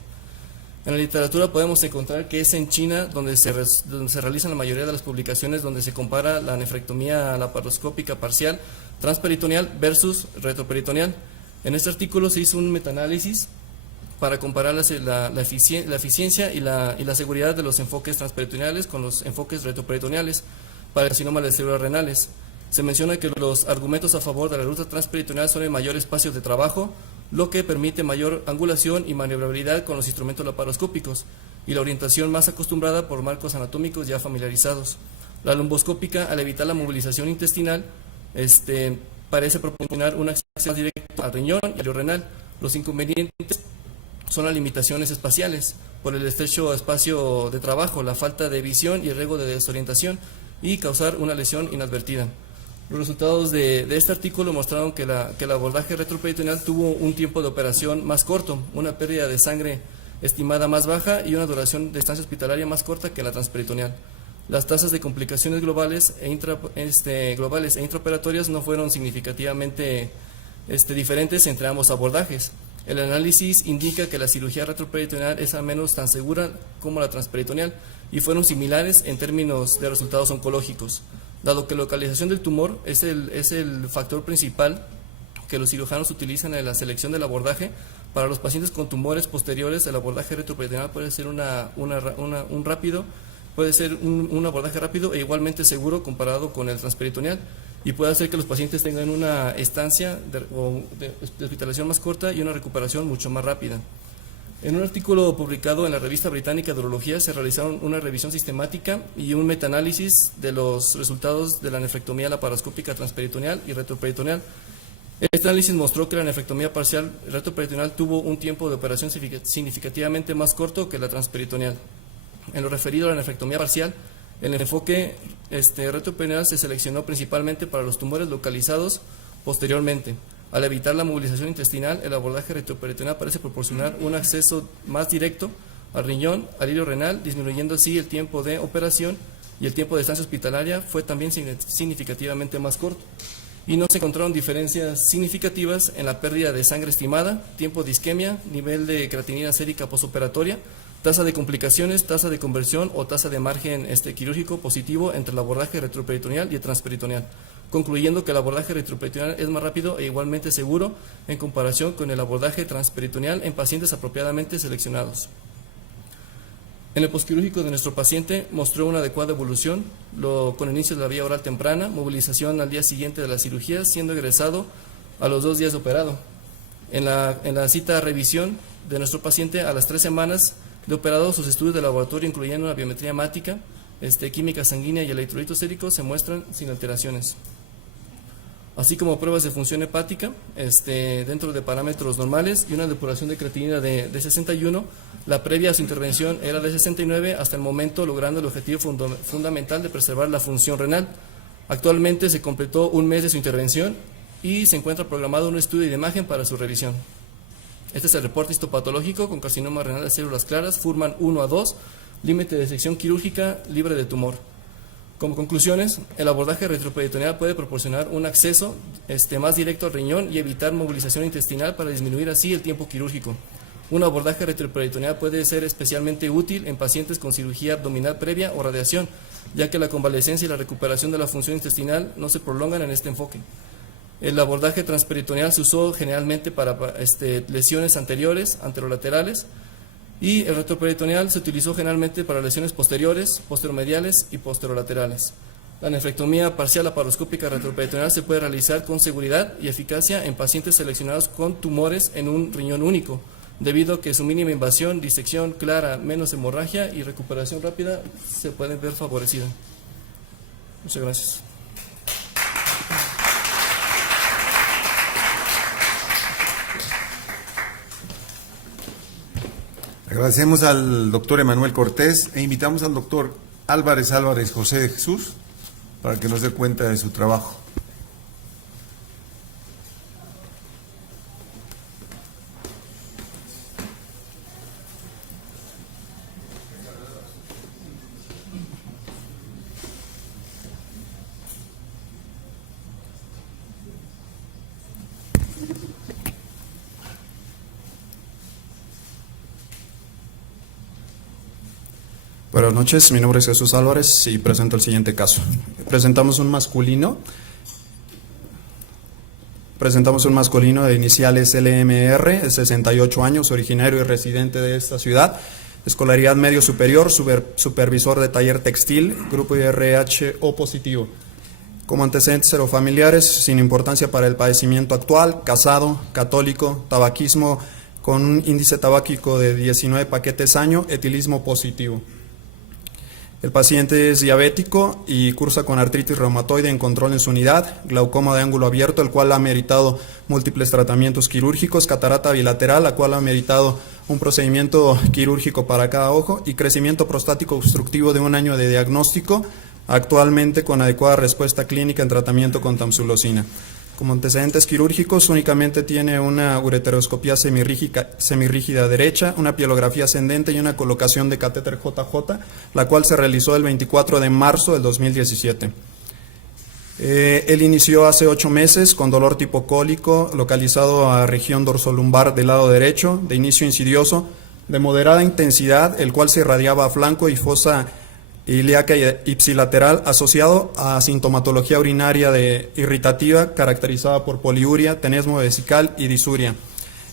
En la literatura podemos encontrar que es en China donde se realizan la mayoría de las publicaciones donde se compara la nefrectomía laparoscópica parcial transperitoneal versus retroperitoneal. En este artículo se hizo un metaanálisis para comparar la eficiencia y la seguridad de los enfoques transperitoneales con los enfoques retroperitoneales para el carcinoma de células renales. Se menciona que los argumentos a favor de la ruta transperitoneal son el mayor espacio de trabajo, lo que permite mayor angulación y maniobrabilidad con los instrumentos laparoscópicos y la orientación más acostumbrada por marcos anatómicos ya familiarizados. La lumboscópica, al evitar la movilización intestinal, parece proporcionar un acceso más directo al riñón y al renal. Los inconvenientes son las limitaciones espaciales, por el estrecho espacio de trabajo, la falta de visión y el riesgo de desorientación y causar una lesión inadvertida. Los resultados de este artículo mostraron que el abordaje retroperitoneal tuvo un tiempo de operación más corto, una pérdida de sangre estimada más baja y una duración de estancia hospitalaria más corta que la transperitoneal. Las tasas de complicaciones globales e intraoperatorias no fueron significativamente diferentes entre ambos abordajes. El análisis indica que la cirugía retroperitoneal es al menos tan segura como la transperitoneal y fueron similares en términos de resultados oncológicos. Dado que la localización del tumor es el factor principal que los cirujanos utilizan en la selección del abordaje, para los pacientes con tumores posteriores el abordaje retroperitoneal puede ser un abordaje rápido e igualmente seguro comparado con el transperitoneal, y puede hacer que los pacientes tengan una estancia de hospitalización más corta y una recuperación mucho más rápida. En un artículo publicado en la revista británica de urología se realizaron una revisión sistemática y un metaanálisis de los resultados de la nefrectomía laparoscópica transperitoneal y retroperitoneal. Este análisis mostró que la nefrectomía parcial retroperitoneal tuvo un tiempo de operación significativamente más corto que la transperitoneal. En lo referido a la nefrectomía parcial, el enfoque retroperitoneal se seleccionó principalmente para los tumores localizados posteriormente. Al evitar la movilización intestinal, el abordaje retroperitoneal parece proporcionar un acceso más directo al riñón, al hilo renal, disminuyendo así el tiempo de operación, y el tiempo de estancia hospitalaria fue también significativamente más corto. Y no se encontraron diferencias significativas en la pérdida de sangre estimada, tiempo de isquemia, nivel de creatinina sérica postoperatoria, tasa de complicaciones, tasa de conversión o tasa de margen quirúrgico positivo entre el abordaje retroperitoneal y el transperitoneal, concluyendo que el abordaje retroperitoneal es más rápido e igualmente seguro en comparación con el abordaje transperitoneal en pacientes apropiadamente seleccionados. En el posquirúrgico de nuestro paciente mostró una adecuada evolución, con inicio de la vía oral temprana, movilización al día siguiente de la cirugía, siendo egresado a los 2 días de operado. En la cita de revisión de nuestro paciente, a las 3 semanas de operado, sus estudios de laboratorio, incluyendo una biometría hemática, química sanguínea y electrolitos séricos, se muestran sin alteraciones, así como pruebas de función hepática dentro de parámetros normales y una depuración de creatinina de 61. La previa a su intervención era de 69 hasta el momento, logrando el objetivo fundamental de preservar la función renal. Actualmente se completó 1 mes de su intervención y se encuentra programado un estudio de imagen para su revisión. Este es el reporte histopatológico con carcinoma renal de células claras, Fuhrman 1 a 2, límite de sección quirúrgica libre de tumor. Como conclusiones, el abordaje retroperitoneal puede proporcionar un acceso más directo al riñón y evitar movilización intestinal para disminuir así el tiempo quirúrgico. Un abordaje retroperitoneal puede ser especialmente útil en pacientes con cirugía abdominal previa o radiación, ya que la convalecencia y la recuperación de la función intestinal no se prolongan en este enfoque. El abordaje transperitoneal se usó generalmente para lesiones anteriores, anterolaterales, y el retroperitoneal se utilizó generalmente para lesiones posteriores, posteromediales y posterolaterales. La nefrectomía parcial laparoscópica retroperitoneal se puede realizar con seguridad y eficacia en pacientes seleccionados con tumores en un riñón único, debido a que su mínima invasión, disección clara, menos hemorragia y recuperación rápida se pueden ver favorecidas. Muchas gracias. Agradecemos al doctor Emanuel Cortés e invitamos al doctor Álvarez José de Jesús para que nos dé cuenta de su trabajo. Buenas noches, mi nombre es Jesús Álvarez y presento el siguiente caso. Presentamos un masculino de iniciales LMR, 68 años, originario y residente de esta ciudad, escolaridad medio superior, supervisor de taller textil, grupo IRH O positivo. Como antecedentes serofamiliares, sin importancia para el padecimiento actual, casado, católico, tabaquismo con un índice tabáquico de 19 paquetes año, etilismo positivo. El paciente es diabético y cursa con artritis reumatoide en control en su unidad, glaucoma de ángulo abierto, el cual ha meritado múltiples tratamientos quirúrgicos, catarata bilateral, la cual ha meritado un procedimiento quirúrgico para cada ojo, y crecimiento prostático obstructivo de 1 año de diagnóstico, actualmente con adecuada respuesta clínica en tratamiento con tamsulosina. Como antecedentes quirúrgicos, únicamente tiene una ureteroscopía semirrígida derecha, una pielografía ascendente y una colocación de catéter JJ, la cual se realizó el 24 de marzo del 2017. Él inició hace 8 meses con dolor tipo cólico, localizado a región dorsolumbar del lado derecho, de inicio insidioso, de moderada intensidad, el cual se irradiaba a flanco y fosa ilíaca ipsilateral, asociado a sintomatología urinaria irritativa caracterizada por poliuria, tenesmo vesical y disuria.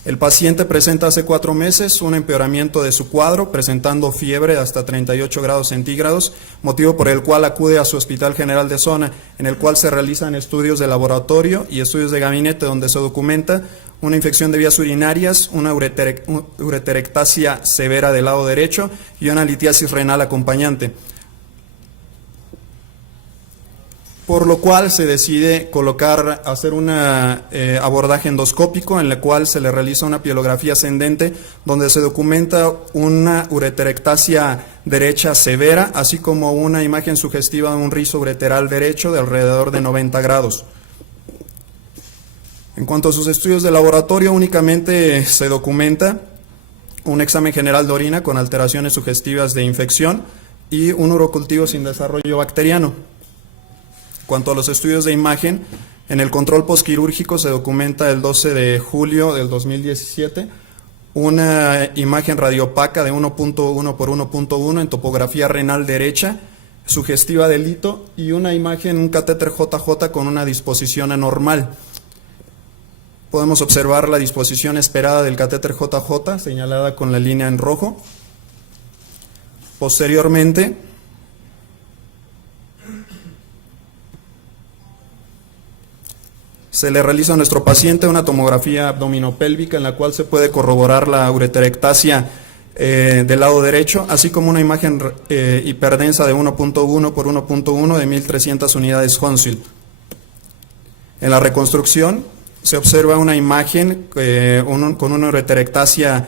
El paciente presenta hace 4 meses un empeoramiento de su cuadro, presentando fiebre hasta 38 grados centígrados, motivo por el cual acude a su Hospital General de Zona, en el cual se realizan estudios de laboratorio y estudios de gabinete, donde se documenta una infección de vías urinarias, una ureterectasia severa del lado derecho y una litiasis renal acompañante. Por lo cual se decide hacer un abordaje endoscópico, en el cual se le realiza una pielografía ascendente, donde se documenta una ureterectasia derecha severa, así como una imagen sugestiva de un rizo ureteral derecho de alrededor de 90 grados. En cuanto a sus estudios de laboratorio, únicamente se documenta un examen general de orina con alteraciones sugestivas de infección y un urocultivo sin desarrollo bacteriano. Cuanto a los estudios de imagen, en el control postquirúrgico se documenta el 12 de julio del 2017 una imagen radiopaca de 1.1 por 1.1 en topografía renal derecha, sugestiva del hito, y una imagen, un catéter JJ con una disposición anormal. Podemos observar la disposición esperada del catéter JJ, señalada con la línea en rojo. Posteriormente, se le realiza a nuestro paciente una tomografía abdominopélvica, en la cual se puede corroborar la ureterectasia del lado derecho, así como una imagen hiperdensa de 1.1 por 1.1 de 1300 unidades Hounsfield. En la reconstrucción se observa una imagen con una ureterectasia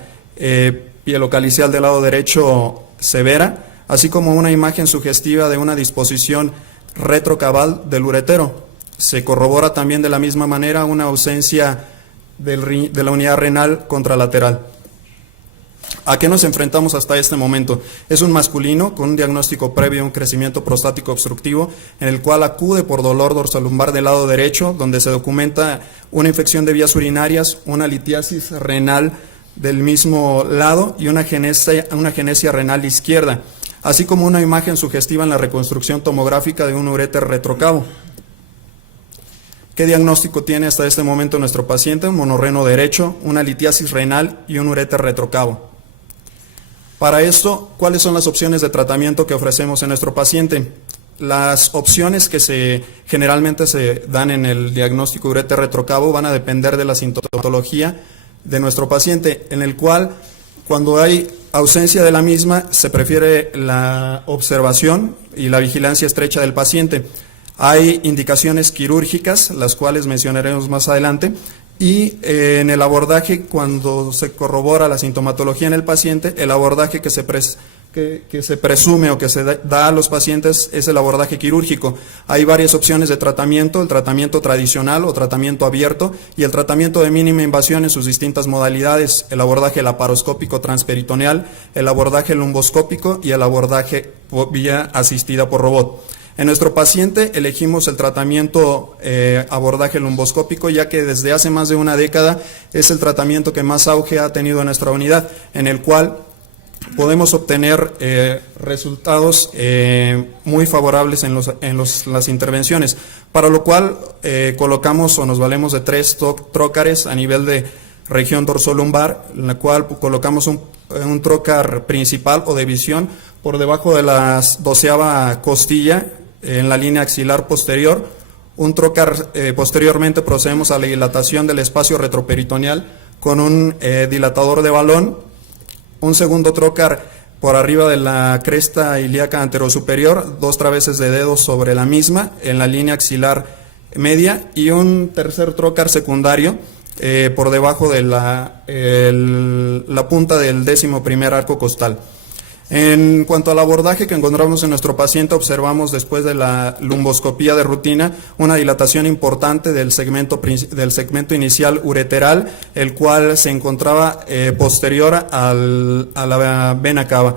pielocalicial del lado derecho severa, así como una imagen sugestiva de una disposición retrocabal del uretero. Se corrobora también de la misma manera una ausencia de la unidad renal contralateral. ¿A qué nos enfrentamos hasta este momento? Es un masculino con un diagnóstico previo a un crecimiento prostático obstructivo, en el cual acude por dolor dorsolumbar del lado derecho, donde se documenta una infección de vías urinarias, una litiasis renal del mismo lado y una genesia renal izquierda, así como una imagen sugestiva en la reconstrucción tomográfica de un uréter retrocavo. ¿Qué diagnóstico tiene hasta este momento nuestro paciente? Un monorreno derecho, una litiasis renal y un uréter retrocavo. Para esto, ¿cuáles son las opciones de tratamiento que ofrecemos en nuestro paciente? Las opciones que generalmente se dan en el diagnóstico de uréter retrocavo van a depender de la sintomatología de nuestro paciente, en el cual, cuando hay ausencia de la misma, se prefiere la observación y la vigilancia estrecha del paciente. Hay indicaciones quirúrgicas, las cuales mencionaremos más adelante, y en el abordaje, cuando se corrobora la sintomatología en el paciente, el abordaje que se presume o que se da a los pacientes es el abordaje quirúrgico. Hay varias opciones de tratamiento: el tratamiento tradicional o tratamiento abierto, y el tratamiento de mínima invasión en sus distintas modalidades: el abordaje laparoscópico transperitoneal, el abordaje lumboscópico y el abordaje vía asistida por robot. En nuestro paciente elegimos el tratamiento abordaje lumboscópico, ya que desde hace más de una década es el tratamiento que más auge ha tenido en nuestra unidad, en el cual podemos obtener resultados muy favorables en las intervenciones, para lo cual colocamos o nos valemos de 3 trócares a nivel de región dorsolumbar, en la cual colocamos un trócar principal o de visión por debajo de la 12ª costilla en la línea axilar posterior. Un trócar, posteriormente procedemos a la dilatación del espacio retroperitoneal con un dilatador de balón. Un segundo trócar por arriba de la cresta ilíaca anterosuperior, 2 traveses de dedos sobre la misma en la línea axilar media, y un tercer trócar secundario por debajo de la punta del 11º arco costal. En cuanto al abordaje que encontramos en nuestro paciente, observamos después de la lumboscopía de rutina una dilatación importante del segmento inicial ureteral, el cual se encontraba posterior a la vena cava.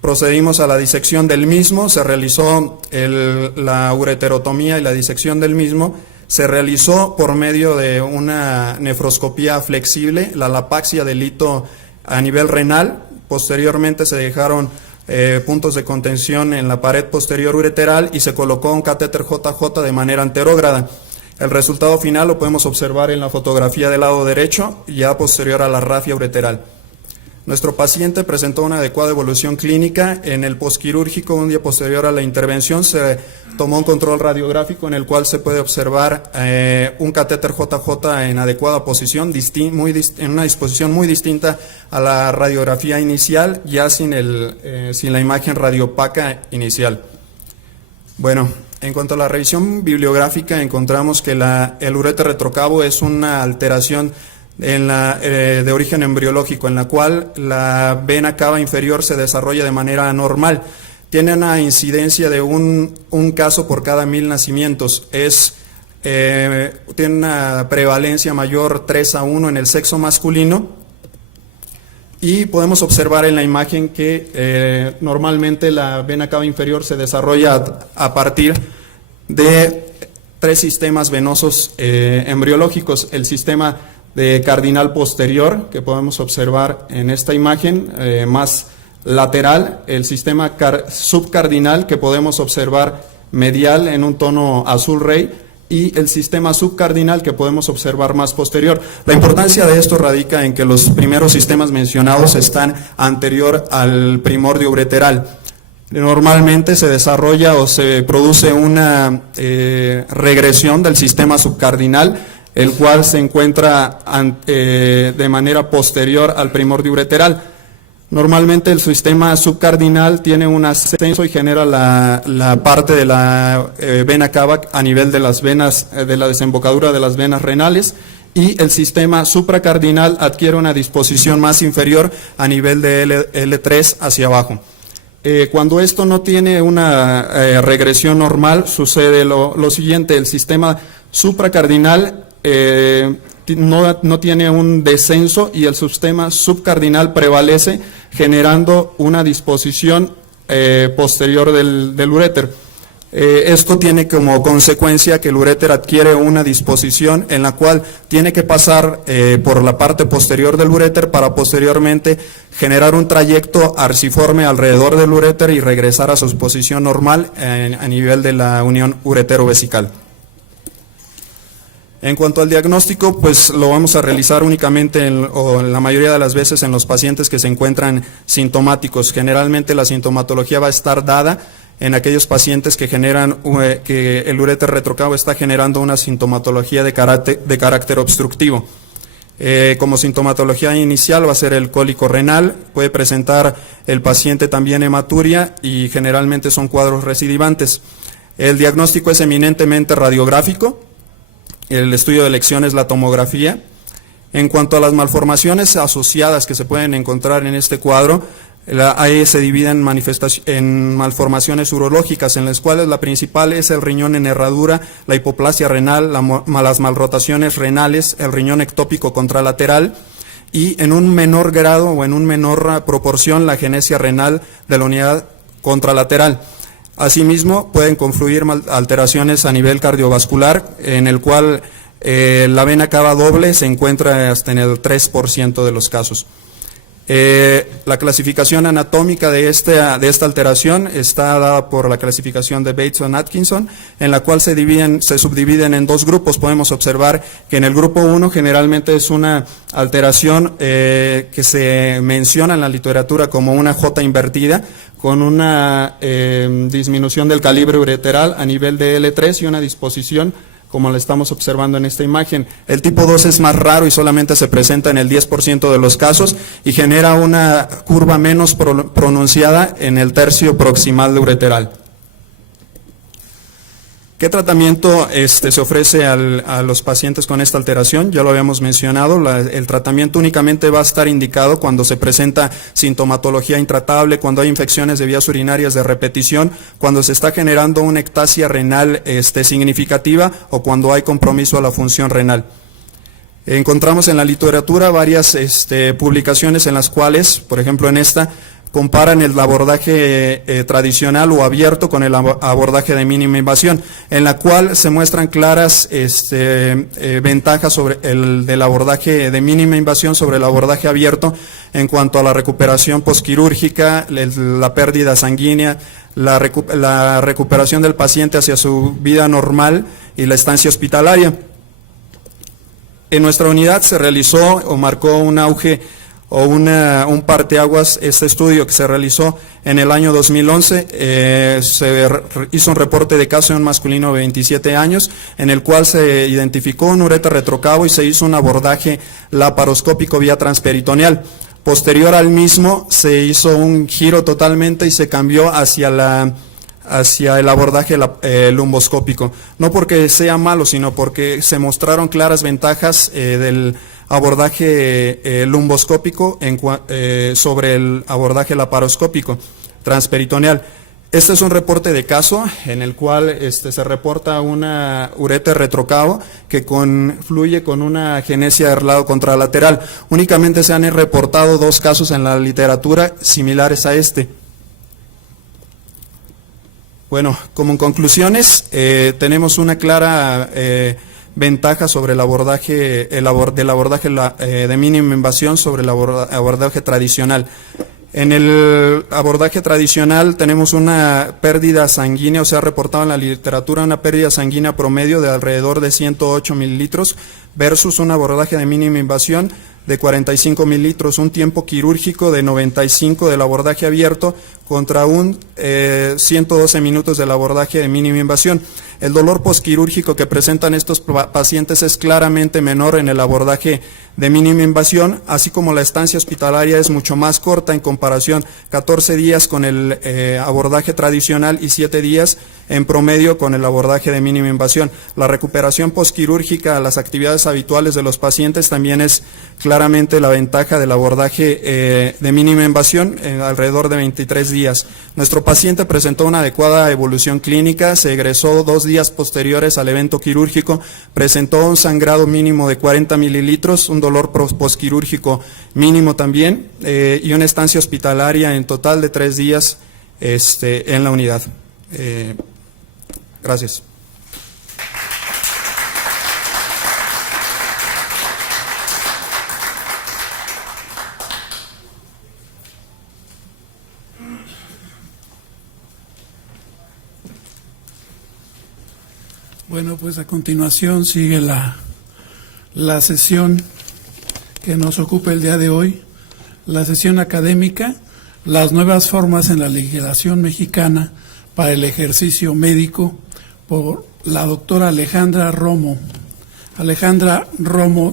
Procedimos a la disección del mismo, se realizó la ureterotomía, y la disección del mismo se realizó por medio de una nefroscopía flexible, la lapaxia del hito a nivel renal. Posteriormente se dejaron puntos de contención en la pared posterior ureteral y se colocó un catéter JJ de manera anterógrada. El resultado final lo podemos observar en la fotografía del lado derecho, ya posterior a la rafia ureteral. Nuestro paciente presentó una adecuada evolución clínica. En el posquirúrgico, un día posterior a la intervención, se tomó un control radiográfico en el cual se puede observar un catéter JJ en adecuada posición, en una disposición muy distinta a la radiografía inicial, ya sin la imagen radiopaca inicial. Bueno, en cuanto a la revisión bibliográfica, encontramos que el ureter retrocavo es una alteración de origen embriológico, en la cual la vena cava inferior se desarrolla de manera anormal. Tiene una incidencia de un caso por cada 1000 nacimientos. Tiene una prevalencia mayor 3:1 en el sexo masculino, y podemos observar en la imagen que normalmente la vena cava inferior se desarrolla a partir de 3 sistemas venosos embriológicos: el sistema de cardinal posterior, que podemos observar en esta imagen más lateral, el sistema subcardinal, que podemos observar medial en un tono azul rey, y el sistema subcardinal, que podemos observar más posterior. La importancia de esto radica en que los primeros sistemas mencionados están anterior al primordio ureteral. Normalmente se desarrolla o se produce una regresión del sistema subcardinal, el cual se encuentra de manera posterior al primordio ureteral. Normalmente el sistema subcardinal tiene un ascenso y genera la parte de la vena cava a nivel de las venas, de la desembocadura de las venas renales, y el sistema supracardinal adquiere una disposición más inferior a nivel de L3 hacia abajo. Cuando esto no tiene una regresión normal, sucede lo siguiente: el sistema supracardinal no tiene un descenso y el sistema subcardinal prevalece, generando una disposición posterior del uréter. Esto tiene como consecuencia que el uréter adquiere una disposición en la cual tiene que pasar por la parte posterior del uréter para posteriormente generar un trayecto arciforme alrededor del uréter y regresar a su posición normal a nivel de la unión uretero-vesical. En cuanto al diagnóstico, pues lo vamos a realizar únicamente o la mayoría de las veces en los pacientes que se encuentran sintomáticos. Generalmente la sintomatología va a estar dada en aquellos pacientes que el uréter retrocavo está generando una sintomatología de carácter obstructivo. Como sintomatología inicial va a ser el cólico renal, puede presentar el paciente también hematuria y generalmente son cuadros recidivantes. El diagnóstico es eminentemente radiográfico, el estudio de elección es la tomografía. En cuanto a las malformaciones asociadas que se pueden encontrar en este cuadro, ahí se dividen en malformaciones urológicas, en las cuales la principal es el riñón en herradura, la hipoplasia renal, las malrotaciones renales, el riñón ectópico contralateral y en un menor grado o en una menor proporción la genesia renal de la unidad contralateral. Asimismo, pueden confluir alteraciones a nivel cardiovascular, en el cual la vena cava doble se encuentra hasta en el 3% de los casos. La clasificación anatómica de esta alteración está dada por la clasificación de Bateson-Atkinson, en la cual se subdividen en dos grupos. Podemos observar que en el grupo 1 generalmente es una alteración que se menciona en la literatura como una J invertida, con una disminución del calibre ureteral a nivel de L3 y una disposición como la estamos observando en esta imagen. El tipo 2 es más raro y solamente se presenta en el 10% de los casos y genera una curva menos pronunciada en el tercio proximal ureteral. ¿Qué tratamiento se ofrece a los pacientes con esta alteración? Ya lo habíamos mencionado, el tratamiento únicamente va a estar indicado cuando se presenta sintomatología intratable, cuando hay infecciones de vías urinarias de repetición, cuando se está generando una ectasia renal significativa o cuando hay compromiso a la función renal. Encontramos en la literatura varias publicaciones en las cuales, por ejemplo en esta, comparan el abordaje tradicional o abierto con el abordaje de mínima invasión, en la cual se muestran claras ventajas sobre el del abordaje de mínima invasión sobre el abordaje abierto en cuanto a la recuperación posquirúrgica, la pérdida sanguínea, la recuperación del paciente hacia su vida normal y la estancia hospitalaria. En nuestra unidad se realizó o marcó un auge o un parteaguas este estudio que se realizó en el año 2011, se hizo un reporte de caso de un masculino de 27 años, en el cual se identificó un ureter retrocavo y se hizo un abordaje laparoscópico vía transperitoneal. Posterior al mismo se hizo un giro totalmente y se cambió hacia el abordaje lumboscópico, no porque sea malo, sino porque se mostraron claras ventajas del abordaje lumboscópico sobre el abordaje laparoscópico transperitoneal. Este es un reporte de caso en el cual se reporta una ureter retrocavo que fluye con una genesia de lado contralateral. Únicamente se han reportado 2 casos en la literatura similares a este. Bueno, como en conclusiones, tenemos una clara ventaja sobre el abordaje de mínima invasión sobre el abordaje tradicional. En el abordaje tradicional tenemos una pérdida sanguínea, o sea, reportado en la literatura una pérdida sanguínea promedio de alrededor de 108 mililitros versus un abordaje de mínima invasión de 45 mililitros, un tiempo quirúrgico de 95 del abordaje abierto contra 112 minutos del abordaje de mínima invasión. El dolor posquirúrgico que presentan estos pacientes es claramente menor en el abordaje de mínima invasión, así como la estancia hospitalaria es mucho más corta en comparación, 14 días con el abordaje tradicional y 7 días en promedio con el abordaje de mínima invasión. La recuperación posquirúrgica a las actividades habituales de los pacientes también es claramente la ventaja del abordaje de mínima invasión, alrededor de 23 días. Nuestro paciente presentó una adecuada evolución clínica, se egresó 2 días posteriores al evento quirúrgico, presentó un sangrado mínimo de 40 mililitros, un dolor posquirúrgico mínimo también y una estancia hospitalaria en total de 3 días en la unidad. Gracias. Bueno, pues a continuación sigue la sesión que nos ocupa el día de hoy, la sesión académica, las nuevas formas en la legislación mexicana para el ejercicio médico, por la doctora Alejandra Romo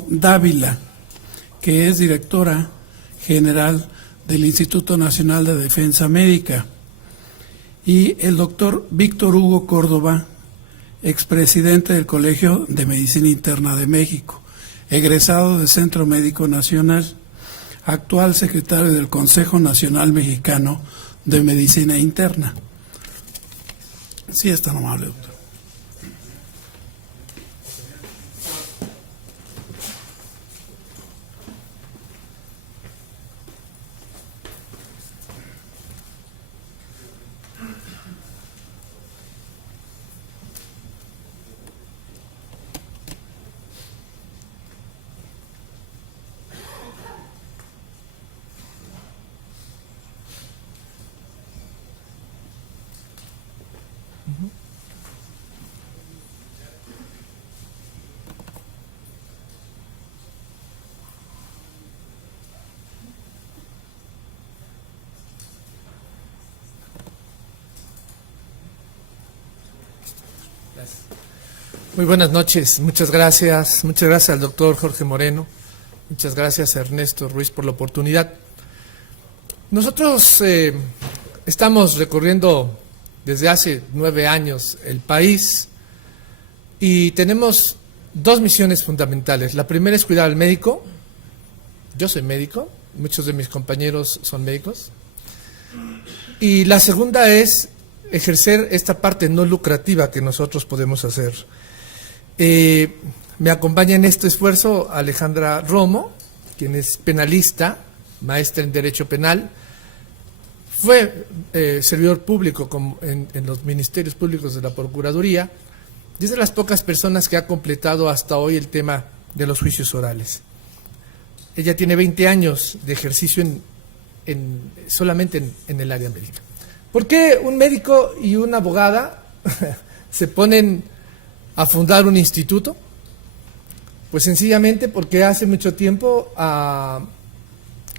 Dávila, que es directora general del Instituto Nacional de Defensa Médica. y el doctor Víctor Hugo Córdoba, expresidente del Colegio de Medicina Interna de México, egresado del Centro Médico Nacional, actual secretario del Consejo Nacional Mexicano de Medicina Interna. Sí, es tan amable, doctor. Muy buenas noches, muchas gracias al doctor Jorge Moreno, muchas gracias a Ernesto Ruiz por la oportunidad. Nosotros estamos recorriendo desde hace 9 años el país y tenemos 2 misiones fundamentales. La primera es cuidar al médico. Yo soy médico, muchos de mis compañeros son médicos. Y la segunda es ejercer esta parte no lucrativa que nosotros podemos hacer. Me acompaña en este esfuerzo Alejandra Romo, quien es penalista, maestra en Derecho Penal, fue servidor público en los ministerios públicos de la Procuraduría, y es de las pocas personas que ha completado hasta hoy el tema de los juicios orales. Ella tiene 20 años de ejercicio solamente en el área médica. ¿Por qué un médico y una abogada se ponen a fundar un instituto? Pues sencillamente porque hace mucho tiempo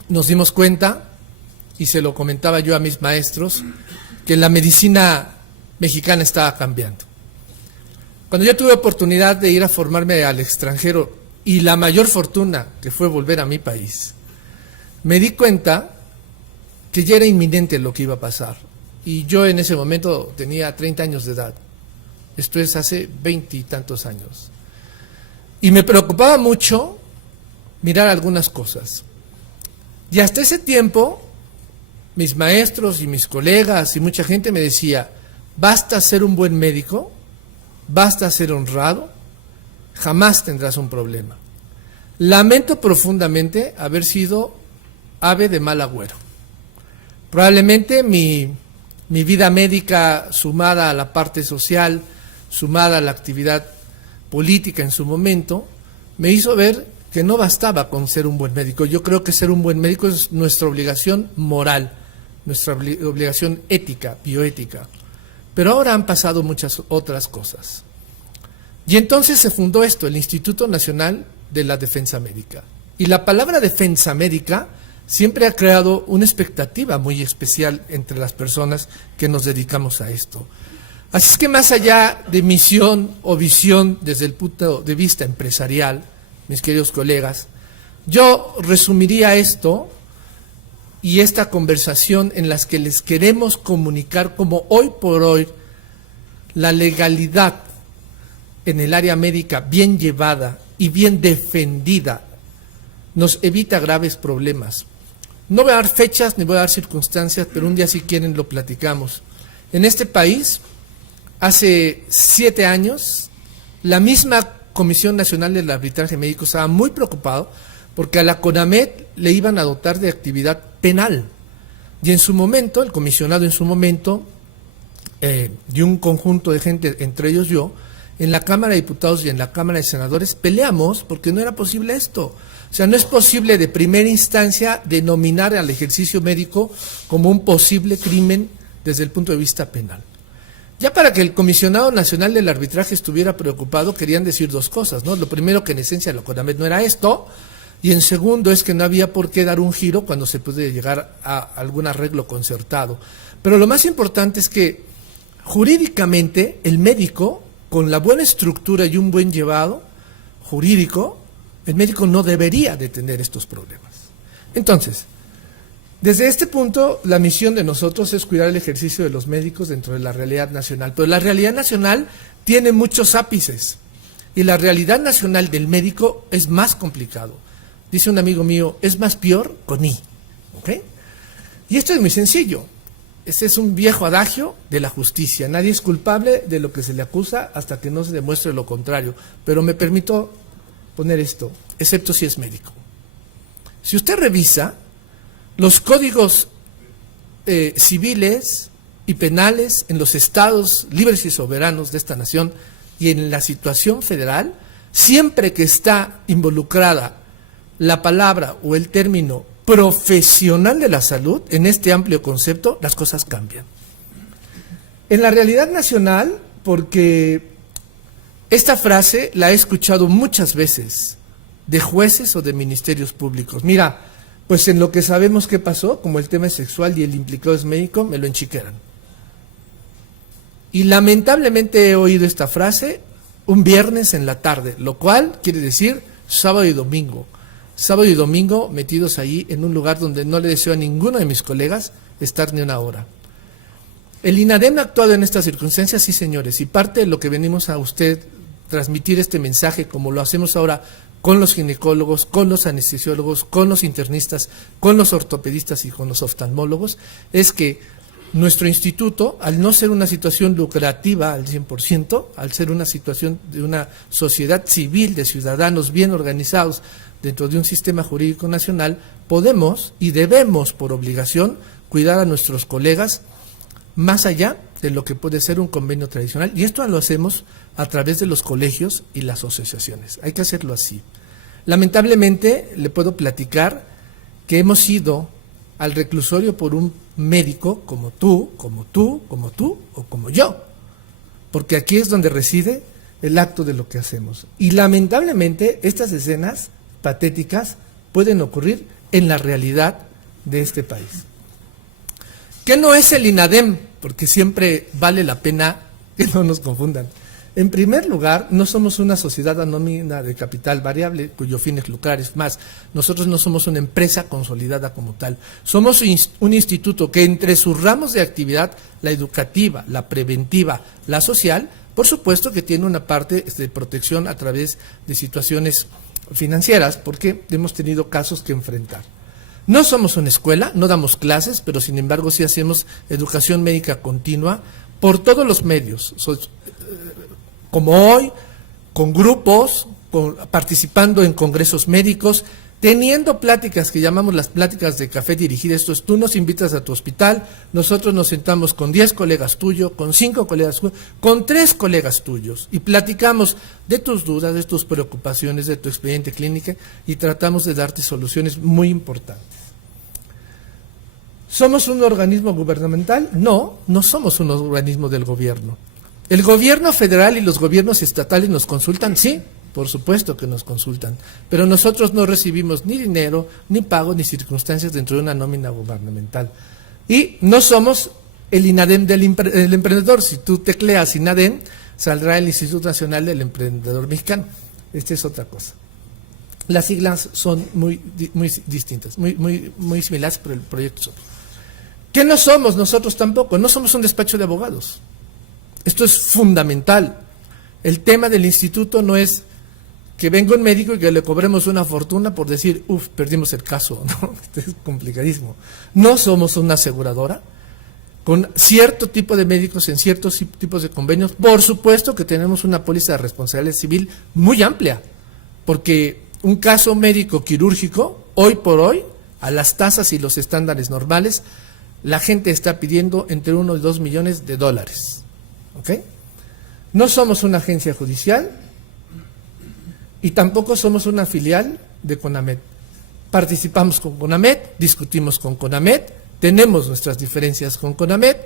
nos dimos cuenta, y se lo comentaba yo a mis maestros, que la medicina mexicana estaba cambiando. Cuando yo tuve oportunidad de ir a formarme al extranjero, y la mayor fortuna que fue volver a mi país, me di cuenta que ya era inminente lo que iba a pasar. Y yo en ese momento tenía 30 años de edad. Esto es hace 20 y tantos años. Y me preocupaba mucho mirar algunas cosas. Y hasta ese tiempo, mis maestros y mis colegas y mucha gente me decía, basta ser un buen médico, basta ser honrado, jamás tendrás un problema. Lamento profundamente haber sido ave de mal agüero. Probablemente mi vida médica, sumada a la parte social, sumada a la actividad política en su momento, me hizo ver que no bastaba con ser un buen médico. Yo creo que ser un buen médico es nuestra obligación moral, nuestra obligación ética, bioética. Pero ahora han pasado muchas otras cosas. Y entonces se fundó esto, el Instituto Nacional de la Defensa Médica. Y la palabra defensa médica siempre ha creado una expectativa muy especial entre las personas que nos dedicamos a esto. Así es que más allá de misión o visión desde el punto de vista empresarial, mis queridos colegas, yo resumiría esto y esta conversación en las que les queremos comunicar como hoy por hoy la legalidad en el área médica bien llevada y bien defendida nos evita graves problemas. No voy a dar fechas ni voy a dar circunstancias, pero un día si quieren lo platicamos. En este país, hace 7 años, la misma Comisión Nacional del Arbitraje Médico estaba muy preocupado porque a la CONAMED le iban a dotar de actividad penal. Y en su momento, el comisionado en su momento, y un conjunto de gente, entre ellos yo, en la Cámara de Diputados y en la Cámara de Senadores peleamos porque no era posible esto. O sea, no es posible de primera instancia denominar al ejercicio médico como un posible crimen desde el punto de vista penal. Ya para que el Comisionado Nacional del Arbitraje estuviera preocupado, querían decir 2 cosas, ¿no? Lo primero, que en esencia la CONAMED no era esto, y en segundo es que no había por qué dar un giro cuando se puede llegar a algún arreglo concertado. Pero lo más importante es que jurídicamente el médico, con la buena estructura y un buen llevado jurídico, el médico no debería de tener estos problemas. Entonces, Desde este punto, la misión de nosotros es cuidar el ejercicio de los médicos dentro de la realidad nacional. Pero la realidad nacional tiene muchos ápices y la realidad nacional del médico es más complicado. Dice un amigo mío, es más peor con I. ¿Ok? Y esto es muy sencillo. Este es un viejo adagio de la justicia. Nadie es culpable de lo que se le acusa hasta que no se demuestre lo contrario. Pero me permito poner esto, excepto si es médico. Si usted revisa los códigos civiles y penales en los estados libres y soberanos de esta nación y en la situación federal, siempre que está involucrada la palabra o el término profesional de la salud, en este amplio concepto, las cosas cambian. En la realidad nacional, porque esta frase la he escuchado muchas veces de jueces o de ministerios públicos. Mira, pues en lo que sabemos qué pasó, como el tema es sexual y el implicado es médico, me lo enchiqueran. Y lamentablemente he oído esta frase un viernes en la tarde, lo cual quiere decir sábado y domingo. Sábado y domingo metidos ahí en un lugar donde no le deseo a ninguno de mis colegas estar ni una hora. El INADEM ha actuado en estas circunstancias, sí señores, y parte de lo que venimos a usted transmitir este mensaje, como lo hacemos ahora con los ginecólogos, con los anestesiólogos, con los internistas, con los ortopedistas y con los oftalmólogos, es que nuestro instituto, al no ser una situación lucrativa al 100%, al ser una situación de una sociedad civil, de ciudadanos bien organizados dentro de un sistema jurídico nacional, podemos y debemos por obligación cuidar a nuestros colegas más allá de lo que puede ser un convenio tradicional, y esto lo hacemos a través de los colegios y las asociaciones. Hay que hacerlo así. Lamentablemente, le puedo platicar que hemos ido al reclusorio por un médico como tú o como yo, porque aquí es donde reside el acto de lo que hacemos. Y lamentablemente, estas escenas patéticas pueden ocurrir en la realidad de este país. ¿Qué no es el INADEM? Porque siempre vale la pena que no nos confundan. En primer lugar, no somos una sociedad anónima de capital variable cuyo fin es lucrar. Es más, nosotros no somos una empresa consolidada como tal. Somos un instituto que entre sus ramos de actividad, la educativa, la preventiva, la social, por supuesto que tiene una parte de protección a través de situaciones financieras, porque hemos tenido casos que enfrentar. No somos una escuela, no damos clases, pero sin embargo sí hacemos educación médica continua por todos los medios, como hoy, con grupos, participando en congresos médicos, teniendo pláticas que llamamos las pláticas de café dirigidas. Esto es, tú nos invitas a tu hospital, nosotros nos sentamos con 10 colegas tuyos, con 5 colegas tuyos, con 3 colegas tuyos, y platicamos de tus dudas, de tus preocupaciones, de tu expediente clínico, y tratamos de darte soluciones muy importantes. ¿Somos un organismo gubernamental? No, no somos un organismo del gobierno. ¿El gobierno federal y los gobiernos estatales nos consultan? Sí, por supuesto que nos consultan, pero nosotros no recibimos ni dinero, ni pago, ni circunstancias dentro de una nómina gubernamental. Y no somos el INADEM del emprendedor. Si tú tecleas INADEM, saldrá el Instituto Nacional del Emprendedor Mexicano. Esta es otra cosa. Las siglas son muy distintas, muy similares, pero el proyecto es otro. ¿Qué no somos nosotros tampoco? No somos un despacho de abogados. Esto es fundamental. El tema del instituto no es que venga un médico y que le cobremos una fortuna por decir, perdimos el caso, ¿no? Esto es complicadísimo. No somos una aseguradora con cierto tipo de médicos en ciertos tipos de convenios. Por supuesto que tenemos una póliza de responsabilidad civil muy amplia, porque un caso médico quirúrgico, hoy por hoy, a las tasas y los estándares normales, la gente está pidiendo entre 1 y 2 millones de dólares. ¿Ok? No somos una agencia judicial y tampoco somos una filial de CONAMED. Participamos con CONAMED, discutimos con CONAMED, tenemos nuestras diferencias con CONAMED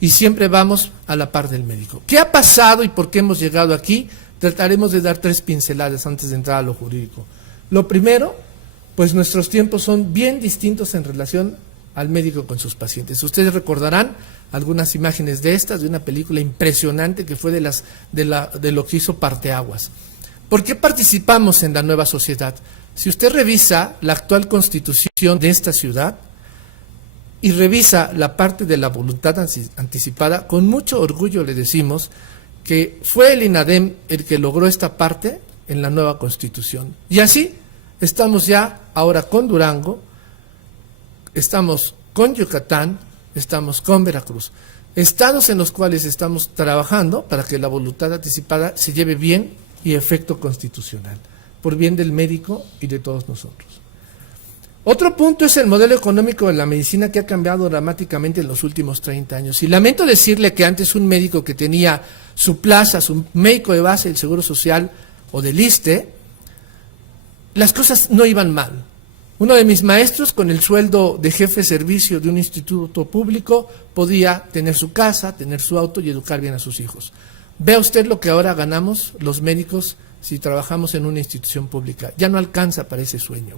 y siempre vamos a la par del médico. ¿Qué ha pasado y por qué hemos llegado aquí? Trataremos de dar 3 pinceladas antes de entrar a lo jurídico. Lo primero, pues nuestros tiempos son bien distintos en relación al médico con sus pacientes. Ustedes recordarán algunas imágenes de estas, de una película impresionante que fue de lo que hizo Parteaguas. ¿Por qué participamos en la nueva sociedad? Si usted revisa la actual constitución de esta ciudad, y revisa la parte de la voluntad anticipada, con mucho orgullo le decimos que fue el INADEM el que logró esta parte en la nueva Constitución. Y así estamos ya ahora con Durango, estamos con Yucatán, estamos con Veracruz. Estados en los cuales estamos trabajando para que la voluntad anticipada se lleve bien y efecto constitucional, por bien del médico y de todos nosotros. Otro punto es el modelo económico de la medicina, que ha cambiado dramáticamente en los últimos 30 años. Y lamento decirle que antes un médico que tenía su plaza, su médico de base del Seguro Social o del ISSSTE, las cosas no iban mal. Uno de mis maestros, con el sueldo de jefe de servicio de un instituto público, podía tener su casa, tener su auto y educar bien a sus hijos. Vea usted lo que ahora ganamos los médicos si trabajamos en una institución pública. Ya no alcanza para ese sueño.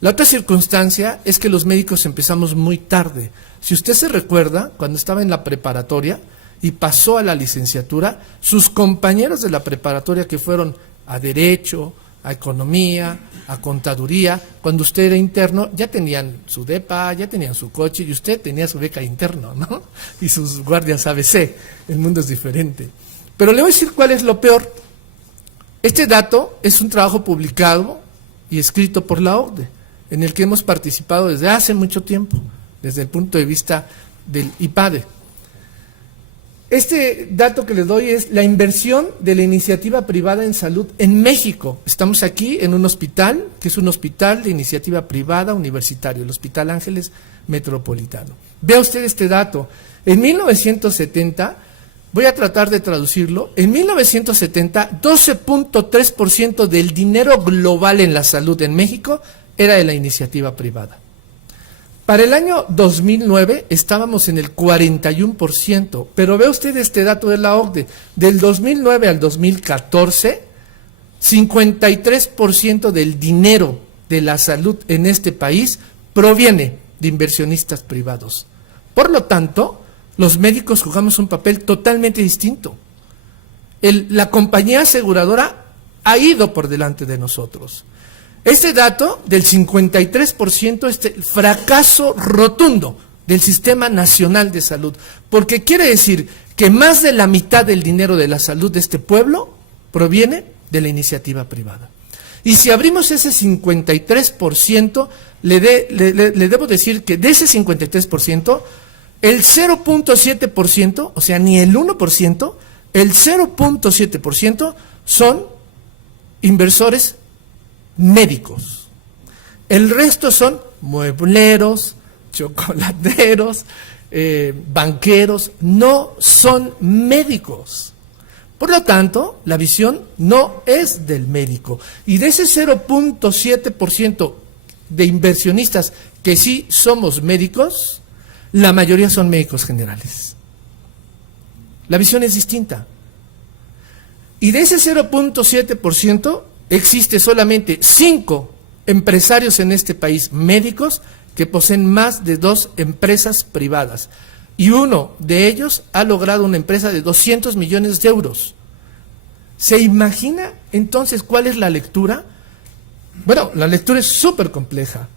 La otra circunstancia es que los médicos empezamos muy tarde. Si usted se recuerda, cuando estaba en la preparatoria y pasó a la licenciatura, sus compañeros de la preparatoria que fueron a Derecho, a Economía, a Contaduría, cuando usted era interno, ya tenían su DEPA, ya tenían su coche, y usted tenía su beca interno, ¿no? Y sus guardias ABC. El mundo es diferente. Pero le voy a decir cuál es lo peor. Este dato es un trabajo publicado y escrito por la OCDE, en el que hemos participado desde hace mucho tiempo, desde el punto de vista del IPADE. Este dato que les doy es la inversión de la iniciativa privada en salud en México. Estamos aquí en un hospital, que es un hospital de iniciativa privada universitario, el Hospital Ángeles Metropolitano. Vea usted este dato. En 1970, voy a tratar de traducirlo, en 1970, 12.3% del dinero global en la salud en México era de la iniciativa privada. Para el año 2009 estábamos en el 41%, pero ve usted este dato de la OCDE, del 2009 al 2014, 53% del dinero de la salud en este país proviene de inversionistas privados. Por lo tanto, los médicos jugamos un papel totalmente distinto. La compañía aseguradora ha ido por delante de nosotros. Este dato del 53% es el fracaso rotundo del Sistema Nacional de Salud, porque quiere decir que más de la mitad del dinero de la salud de este pueblo proviene de la iniciativa privada. Y si abrimos ese 53%, le debo decir que de ese 53%, el 0.7%, o sea, ni el 1%, el 0.7% son inversores médicos. El resto son muebleros, chocolateros, banqueros, no son médicos. Por lo tanto, la visión no es del médico. Y de ese 0.7% de inversionistas que sí somos médicos, la mayoría son médicos generales. La visión es distinta. Y de ese 0.7%, existe solamente 5 empresarios en este país, médicos, que poseen más de 2 empresas privadas. Y uno de ellos ha logrado una empresa de 200 millones de euros. ¿Se imagina entonces cuál es la lectura? Bueno, la lectura es súper compleja.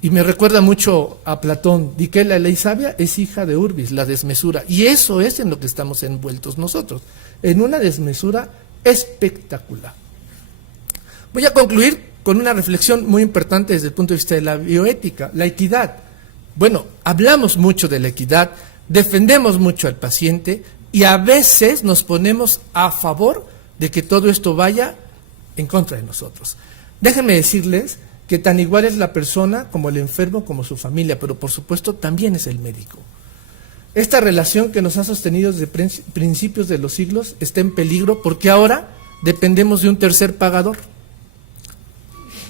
Y me recuerda mucho a Platón. Di que la ley sabia es hija de Urbis, la desmesura. Y eso es en lo que estamos envueltos nosotros, en una desmesura espectacular. Voy a concluir con una reflexión muy importante desde el punto de vista de la bioética, la equidad. Bueno, hablamos mucho de la equidad, defendemos mucho al paciente y a veces nos ponemos a favor de que todo esto vaya en contra de nosotros. Déjenme decirles que tan igual es la persona como el enfermo como su familia, pero por supuesto también es el médico. Esta relación que nos ha sostenido desde principios de los siglos está en peligro porque ahora dependemos de un tercer pagador.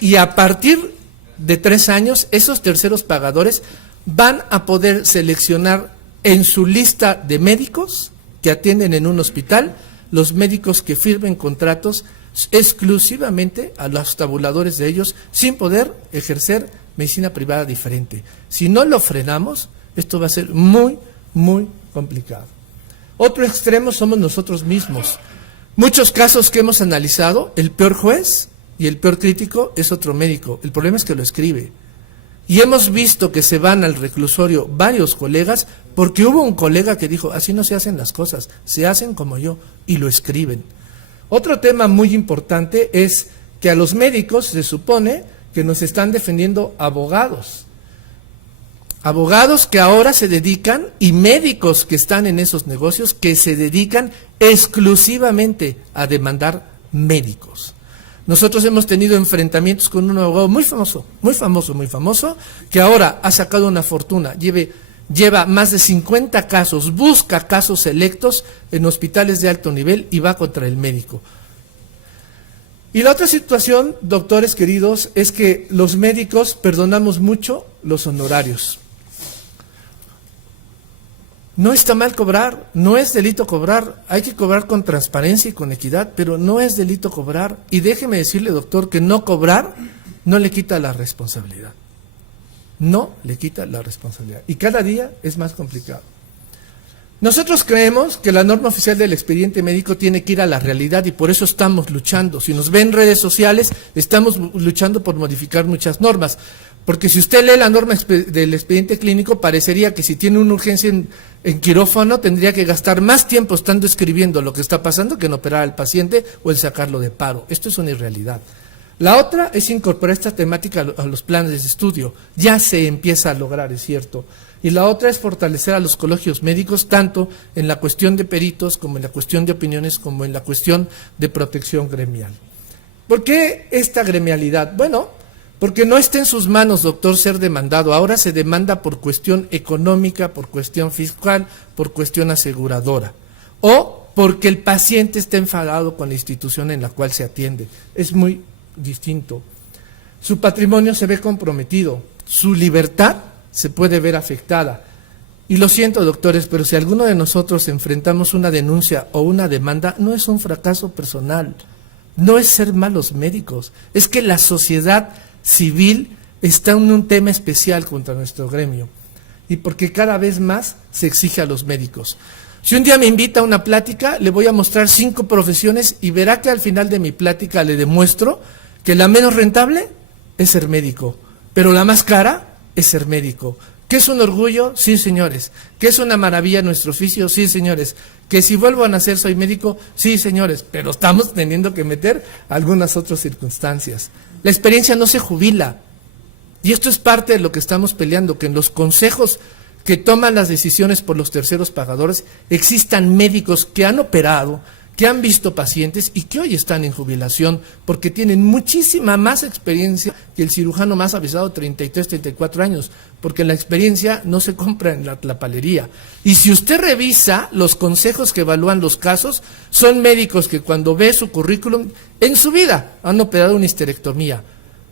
Y a partir de 3 años, esos terceros pagadores van a poder seleccionar en su lista de médicos que atienden en un hospital, los médicos que firmen contratos exclusivamente a los tabuladores de ellos, sin poder ejercer medicina privada diferente. Si no lo frenamos, esto va a ser muy, muy complicado. Otro extremo somos nosotros mismos. Muchos casos que hemos analizado, el peor juez y el peor crítico es otro médico. El problema es que lo escribe. Y hemos visto que se van al reclusorio varios colegas porque hubo un colega que dijo, así no se hacen las cosas, se hacen como yo, y lo escriben. Otro tema muy importante es que a los médicos se supone que nos están defendiendo abogados. Abogados que ahora se dedican, y médicos que están en esos negocios, que se dedican exclusivamente a demandar médicos. Nosotros hemos tenido enfrentamientos con un abogado muy famoso, que ahora ha sacado una fortuna, lleva más de 50 casos, busca casos selectos en hospitales de alto nivel y va contra el médico. Y la otra situación, doctores queridos, es que los médicos perdonamos mucho los honorarios. No está mal cobrar, no es delito cobrar, hay que cobrar con transparencia y con equidad, pero no es delito cobrar. Y déjeme decirle, doctor, que no cobrar no le quita la responsabilidad. No le quita la responsabilidad. Y cada día es más complicado. Nosotros creemos que la norma oficial del expediente médico tiene que ir a la realidad y por eso estamos luchando. Si nos ven en redes sociales, estamos luchando por modificar muchas normas. Porque si usted lee la norma del expediente clínico, parecería que si tiene una urgencia en quirófano, tendría que gastar más tiempo estando escribiendo lo que está pasando que en operar al paciente o en sacarlo de paro. Esto es una irrealidad. La otra es incorporar esta temática a los planes de estudio. Ya se empieza a lograr, es cierto. Y la otra es fortalecer a los colegios médicos, tanto en la cuestión de peritos, como en la cuestión de opiniones, como en la cuestión de protección gremial. ¿Por qué esta gremialidad? Bueno, porque no está en sus manos, doctor, ser demandado. Ahora se demanda por cuestión económica, por cuestión fiscal, por cuestión aseguradora. O porque el paciente está enfadado con la institución en la cual se atiende. Es muy distinto. Su patrimonio se ve comprometido, su libertad se puede ver afectada. Y lo siento, doctores, pero si alguno de nosotros enfrentamos una denuncia o una demanda, no es un fracaso personal, no es ser malos médicos, es que la sociedad civil está en un tema especial contra nuestro gremio y porque cada vez más se exige a los médicos. Si un día me invita a una plática, le voy a mostrar 5 profesiones y verá que al final de mi plática le demuestro que la menos rentable es ser médico, pero la más cara es ser médico. ¿Qué es un orgullo? Sí, señores. ¿Qué es una maravilla nuestro oficio? Sí, señores. ¿Que si vuelvo a nacer soy médico? Sí, señores, pero estamos teniendo que meter algunas otras circunstancias. La experiencia no se jubila. Y esto es parte de lo que estamos peleando, que en los consejos que toman las decisiones por los terceros pagadores existan médicos que han operado, que han visto pacientes y que hoy están en jubilación porque tienen muchísima más experiencia que el cirujano más avisado, 33, 34 años, porque la experiencia no se compra en la palería. Y si usted revisa los consejos que evalúan los casos, son médicos que cuando ve su currículum, en su vida han operado una histerectomía,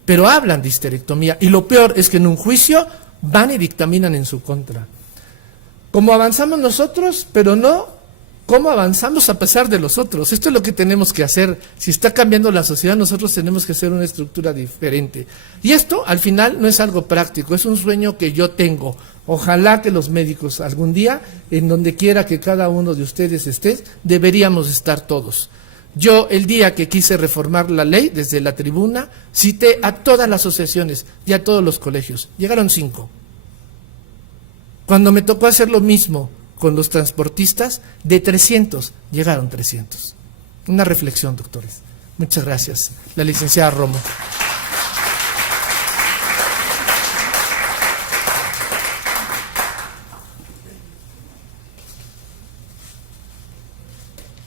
pero hablan de histerectomía. Y lo peor es que en un juicio van y dictaminan en su contra. Como avanzamos nosotros, pero no cómo avanzamos a pesar de los otros. Esto es lo que tenemos que hacer. Si está cambiando la sociedad, nosotros tenemos que hacer una estructura diferente. Y esto, al final, no es algo práctico, es un sueño que yo tengo. Ojalá que los médicos algún día, en donde quiera que cada uno de ustedes esté, deberíamos estar todos. Yo, el día que quise reformar la ley, desde la tribuna, cité a todas las asociaciones y a todos los colegios. Llegaron 5. Cuando me tocó hacer lo mismo con los transportistas, de 300 llegaron 300. Una reflexión, doctores. Muchas gracias. La licenciada Romo.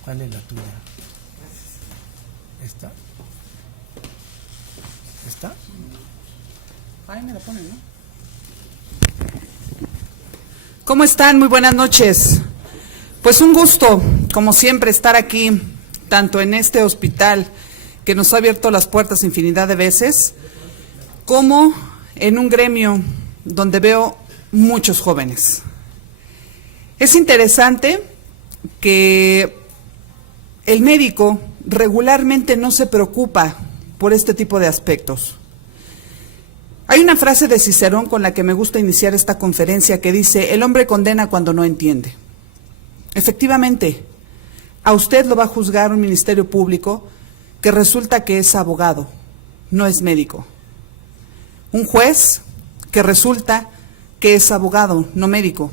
¿Cuál es la tuya? ¿Esta? ¿Esta? Ahí me la ponen, ¿no? ¿Cómo están? Muy buenas noches. Pues un gusto, como siempre, estar aquí, tanto en este hospital que nos ha abierto las puertas infinidad de veces, como en un gremio donde veo muchos jóvenes. Es interesante que el médico regularmente no se preocupa por este tipo de aspectos. Hay una frase de Cicerón con la que me gusta iniciar esta conferencia que dice: el hombre condena cuando no entiende. Efectivamente, a usted lo va a juzgar un ministerio público que resulta que es abogado, no es médico. Un juez que resulta que es abogado, no médico,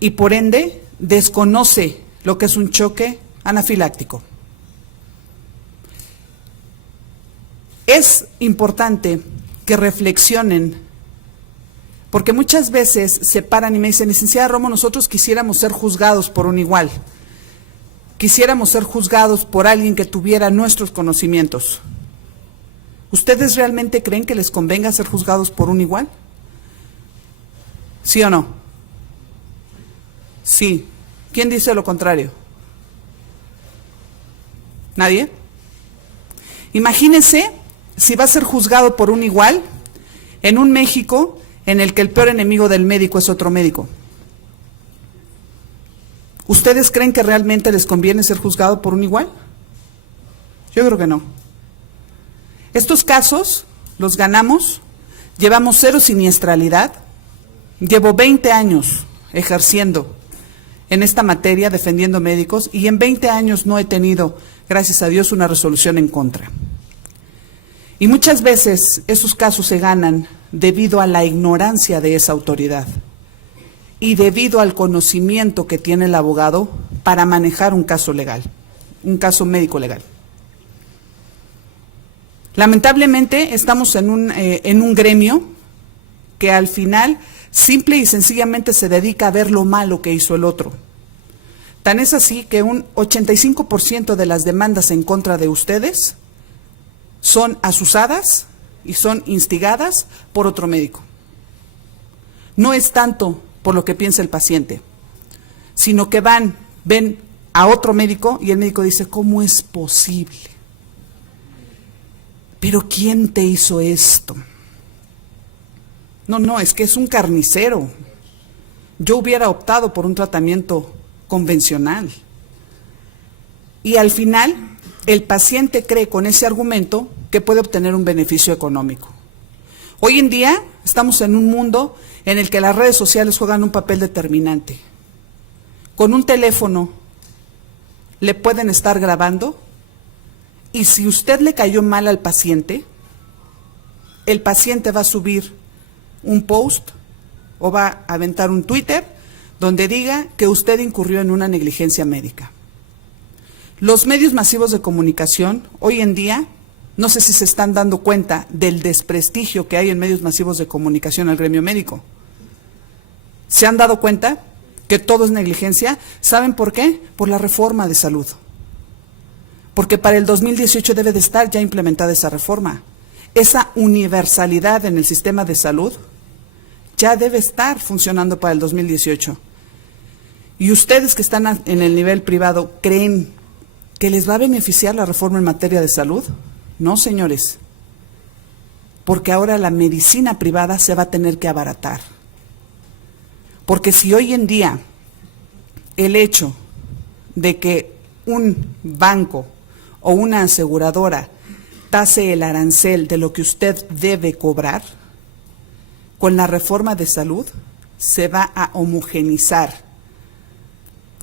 y por ende desconoce lo que es un choque anafiláctico. Es importante que reflexionen, porque muchas veces se paran y me dicen, licenciada Romo, nosotros quisiéramos ser juzgados por un igual, quisiéramos ser juzgados por alguien que tuviera nuestros conocimientos. ¿Ustedes realmente creen que les convenga ser juzgados por un igual? ¿Sí o no? Sí. ¿Quién dice lo contrario? ¿Nadie? Imagínense si va a ser juzgado por un igual en un México en el que el peor enemigo del médico es otro médico. ¿Ustedes creen que realmente les conviene ser juzgado por un igual? Yo creo que no. Estos casos los ganamos, llevamos 0 siniestralidad, llevo 20 años ejerciendo en esta materia, defendiendo médicos, y en 20 años no he tenido, gracias a Dios, una resolución en contra. Y muchas veces esos casos se ganan debido a la ignorancia de esa autoridad y debido al conocimiento que tiene el abogado para manejar un caso legal, un caso médico legal. Lamentablemente estamos en un gremio que al final simple y sencillamente se dedica a ver lo malo que hizo el otro. Tan es así que un 85% de las demandas en contra de ustedes son asusadas y son instigadas por otro médico. No es tanto por lo que piensa el paciente, sino que ven a otro médico y el médico dice, ¿cómo es posible? ¿Pero quién te hizo esto? No, es que es un carnicero. Yo hubiera optado por un tratamiento convencional. Y al final, el paciente cree con ese argumento que puede obtener un beneficio económico. Hoy en día estamos en un mundo en el que las redes sociales juegan un papel determinante. Con un teléfono le pueden estar grabando y si usted le cayó mal al paciente, el paciente va a subir un post o va a aventar un Twitter donde diga que usted incurrió en una negligencia médica. Los medios masivos de comunicación hoy en día, no sé si se están dando cuenta del desprestigio que hay en medios masivos de comunicación al gremio médico. ¿Se han dado cuenta que todo es negligencia? ¿Saben por qué? Por la reforma de salud. Porque para el 2018 debe de estar ya implementada esa reforma. Esa universalidad en el sistema de salud ya debe estar funcionando para el 2018. Y ustedes que están en el nivel privado, ¿creen que les va a beneficiar la reforma en materia de salud? No, señores, porque ahora la medicina privada se va a tener que abaratar. Porque si hoy en día el hecho de que un banco o una aseguradora tase el arancel de lo que usted debe cobrar, con la reforma de salud se va a homogenizar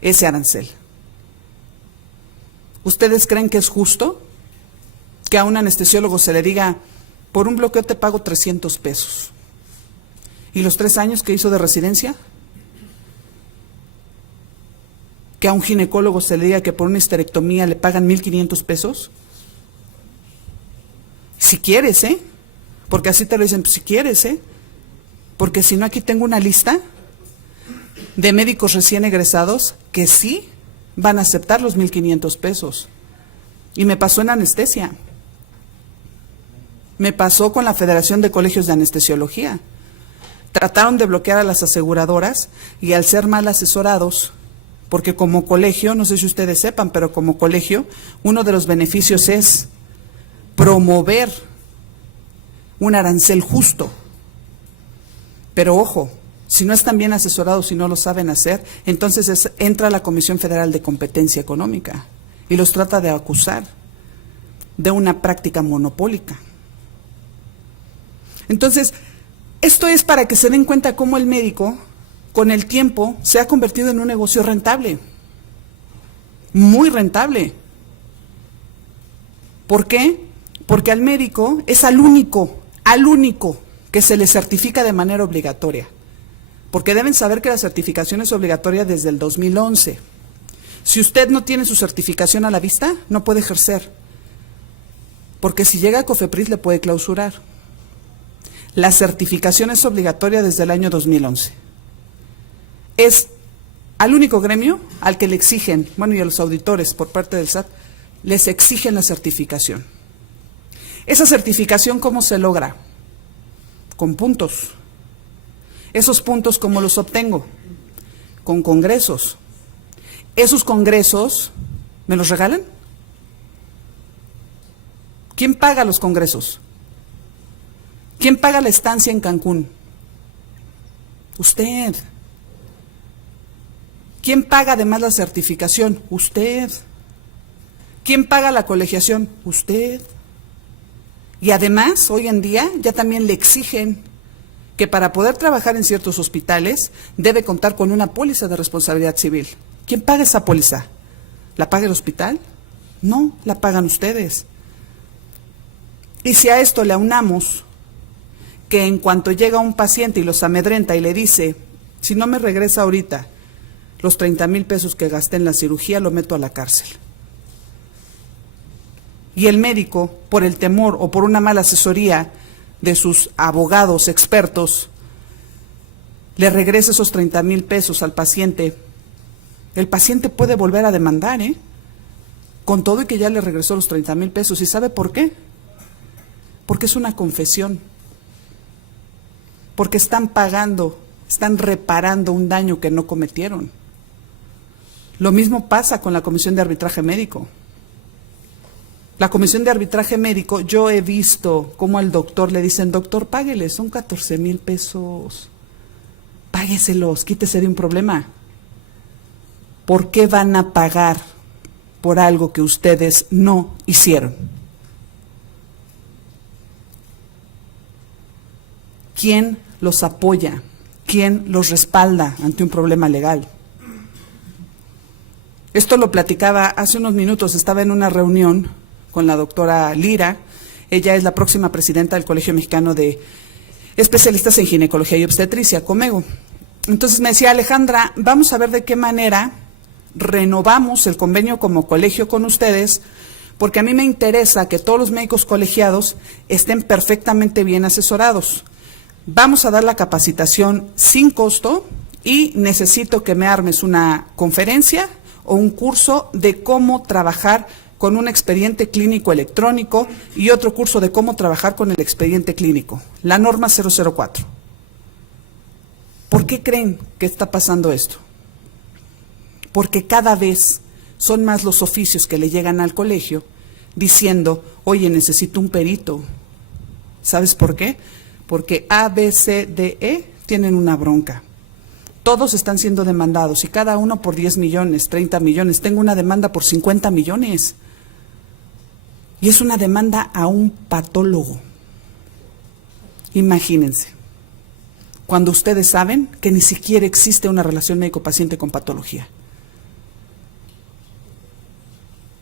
ese arancel. ¿Ustedes creen que es justo que a un anestesiólogo se le diga, por un bloqueo te pago 300 pesos? ¿Y los 3 años que hizo de residencia? ¿Que a un ginecólogo se le diga que por una histerectomía le pagan 1,500 pesos? Si quieres, porque así te lo dicen, pues si quieres, porque si no aquí tengo una lista de médicos recién egresados que sí van a aceptar los 1,500 pesos. Y me pasó en anestesia. Me pasó con la Federación de Colegios de Anestesiología. Trataron de bloquear a las aseguradoras y al ser mal asesorados, porque como colegio, no sé si ustedes sepan, pero como colegio, uno de los beneficios es promover un arancel justo. Pero ojo, si no están bien asesorados, si no lo saben hacer, entonces entra la Comisión Federal de Competencia Económica y los trata de acusar de una práctica monopólica. Entonces, esto es para que se den cuenta cómo el médico, con el tiempo, se ha convertido en un negocio rentable, muy rentable. ¿Por qué? Porque al médico es al único que se les certifica de manera obligatoria, porque deben saber que la certificación es obligatoria desde el 2011. Si usted no tiene su certificación a la vista, no puede ejercer, porque si llega a COFEPRIS le puede clausurar. La certificación es obligatoria desde el año 2011. Es al único gremio al que le exigen, bueno, y a los auditores por parte del SAT, les exigen la certificación. Esa certificación, ¿cómo se logra? Con puntos. Esos puntos, ¿cómo los obtengo? Con congresos. ¿Esos congresos me los regalan? ¿Quién paga los congresos? ¿Quién paga la estancia en Cancún? Usted. ¿Quién paga además la certificación? Usted. ¿Quién paga la colegiación? Usted. Y además, hoy en día, ya también le exigen que para poder trabajar en ciertos hospitales debe contar con una póliza de responsabilidad civil. ¿Quién paga esa póliza? ¿La paga el hospital? No, la pagan ustedes. Y si a esto le aunamos que en cuanto llega un paciente y los amedrenta y le dice, si no me regresa ahorita los 30,000 pesos que gasté en la cirugía, lo meto a la cárcel. Y el médico, por el temor o por una mala asesoría de sus abogados expertos, le regresa esos 30,000 pesos al paciente, el paciente puede volver a demandar, con todo y que ya le regresó los 30,000 pesos. ¿Y sabe por qué? Porque es una confesión. Porque están pagando, están reparando un daño que no cometieron. Lo mismo pasa con la Comisión de Arbitraje Médico. La Comisión de Arbitraje Médico, yo he visto cómo al doctor le dicen, doctor, páguele, son 14,000 pesos. Págueselos, quítese de un problema. ¿Por qué van a pagar por algo que ustedes no hicieron? ¿Quién los apoya? ¿Quién los respalda ante un problema legal? Esto lo platicaba hace unos minutos, estaba en una reunión con la doctora Lira. Ella es la próxima presidenta del Colegio Mexicano de Especialistas en Ginecología y Obstetricia, Comego. Entonces me decía, Alejandra, vamos a ver de qué manera renovamos el convenio como colegio con ustedes, porque a mí me interesa que todos los médicos colegiados estén perfectamente bien asesorados. Vamos a dar la capacitación sin costo y necesito que me armes una conferencia o un curso de cómo trabajar con un expediente clínico electrónico y otro curso de cómo trabajar con el expediente clínico, la norma 004. ¿Por qué creen que está pasando esto? Porque cada vez son más los oficios que le llegan al colegio diciendo, oye, necesito un perito. ¿Sabes por qué? Porque A, B, C, D, E tienen una bronca. Todos están siendo demandados y cada uno por 10 millones, 30 millones. Tengo una demanda por 50 millones. Y es una demanda a un patólogo. Imagínense, cuando ustedes saben que ni siquiera existe una relación médico-paciente con patología.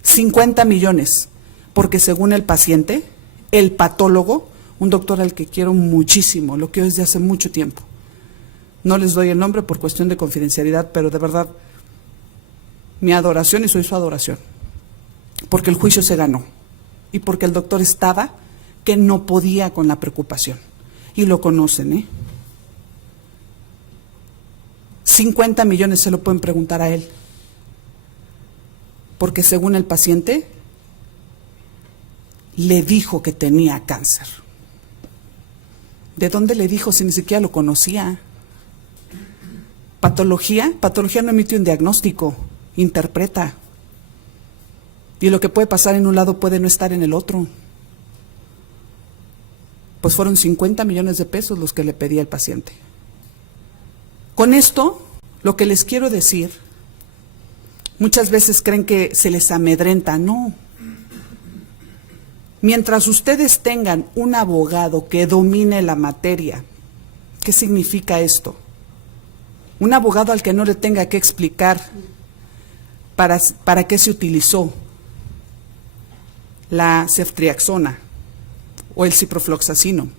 50 millones, porque según el paciente, el patólogo, un doctor al que quiero muchísimo, lo quiero desde hace mucho tiempo. No les doy el nombre por cuestión de confidencialidad, pero de verdad, mi adoración y soy su adoración. Porque el juicio se ganó y porque el doctor estaba que no podía con la preocupación. Y lo conocen, 50 millones se lo pueden preguntar a él. Porque según el paciente, le dijo que tenía cáncer. ¿De dónde le dijo si ni siquiera lo conocía? Patología no emite un diagnóstico, interpreta. Y lo que puede pasar en un lado puede no estar en el otro. Pues fueron 50 millones de pesos los que le pedía el paciente. Con esto, lo que les quiero decir, muchas veces creen que se les amedrenta, no. Mientras ustedes tengan un abogado que domine la materia, ¿qué significa esto? Un abogado al que no le tenga que explicar para qué se utilizó la ceftriaxona o el ciprofloxacino.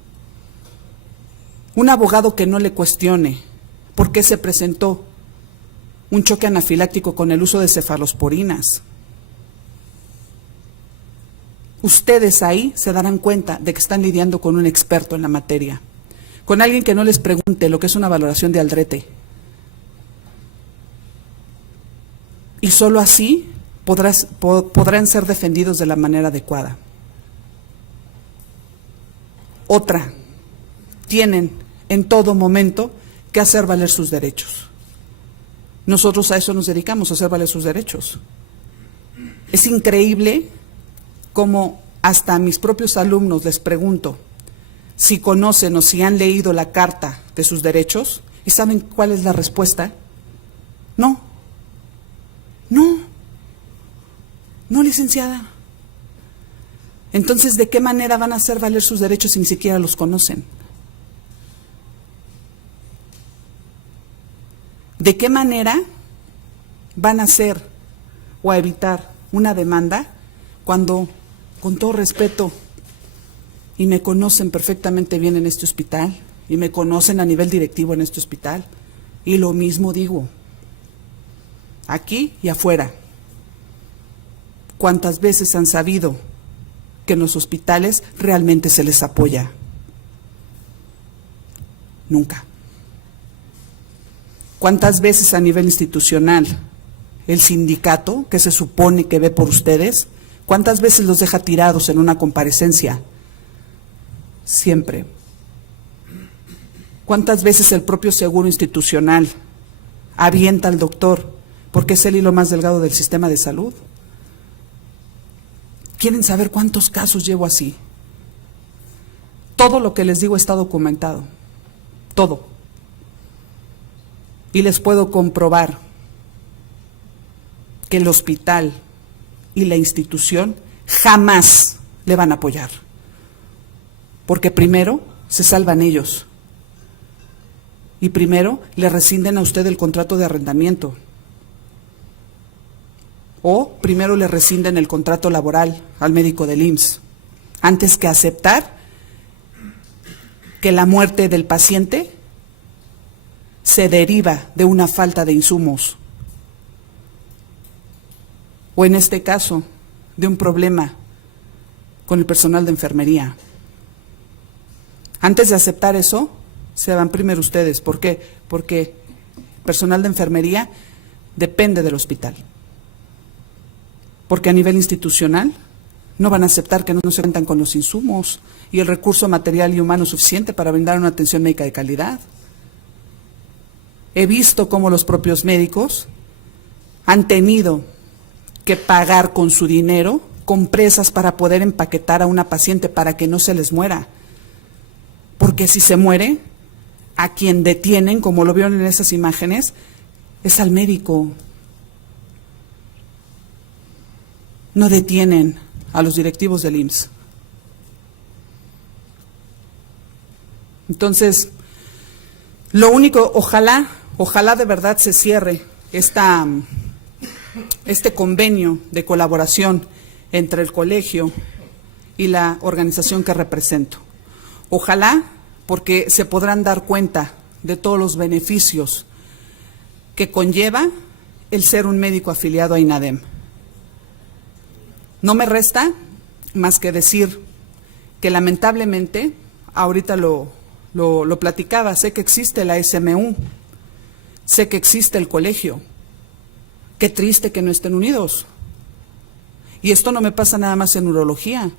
Un abogado que no le cuestione por qué se presentó un choque anafiláctico con el uso de cefalosporinas. Ustedes ahí se darán cuenta de que están lidiando con un experto en la materia, con alguien que no les pregunte lo que es una valoración de Aldrete. Y solo así podrán ser defendidos de la manera adecuada. Otra, tienen en todo momento que hacer valer sus derechos. Nosotros a eso nos dedicamos, a hacer valer sus derechos. Es increíble cómo hasta a mis propios alumnos les pregunto si conocen o si han leído la Carta de sus Derechos, y ¿saben cuál es la respuesta? No, licenciada. Entonces, ¿de qué manera van a hacer valer sus derechos si ni siquiera los conocen? ¿De qué manera van a hacer o a evitar una demanda cuando, con todo respeto, y me conocen perfectamente bien en este hospital, y me conocen a nivel directivo en este hospital, y lo mismo digo, aquí y afuera? ¿Cuántas veces han sabido que en los hospitales realmente se les apoya? Nunca. ¿Cuántas veces a nivel institucional el sindicato, que se supone que ve por ustedes, cuántas veces los deja tirados en una comparecencia? Siempre. ¿Cuántas veces el propio seguro institucional avienta al doctor porque es el hilo más delgado del sistema de salud? ¿Quieren saber cuántos casos llevo así? Todo lo que les digo está documentado, todo. Y les puedo comprobar que el hospital y la institución jamás le van a apoyar. Porque primero se salvan ellos. Y primero le rescinden a usted el contrato de arrendamiento. O primero le rescinden el contrato laboral al médico del IMSS, antes que aceptar que la muerte del paciente se deriva de una falta de insumos. O en este caso, de un problema con el personal de enfermería. Antes de aceptar eso, se van primero ustedes. ¿Por qué? Porque el personal de enfermería depende del hospital. Porque a nivel institucional no van a aceptar que no se cuentan con los insumos y el recurso material y humano suficiente para brindar una atención médica de calidad. He visto cómo los propios médicos han tenido que pagar con su dinero compresas para poder empaquetar a una paciente para que no se les muera. Porque si se muere, a quien detienen, como lo vieron en esas imágenes, es al médico. No detienen a los directivos del IMSS. Entonces, lo único, ojalá de verdad se cierre este convenio de colaboración entre el colegio y la organización que represento. Ojalá, porque se podrán dar cuenta de todos los beneficios que conlleva el ser un médico afiliado a INADEM. No me resta más que decir que lamentablemente, ahorita lo platicaba, sé que existe la SMU, sé que existe el colegio. Qué triste que no estén unidos. Y esto no me pasa nada más en urología,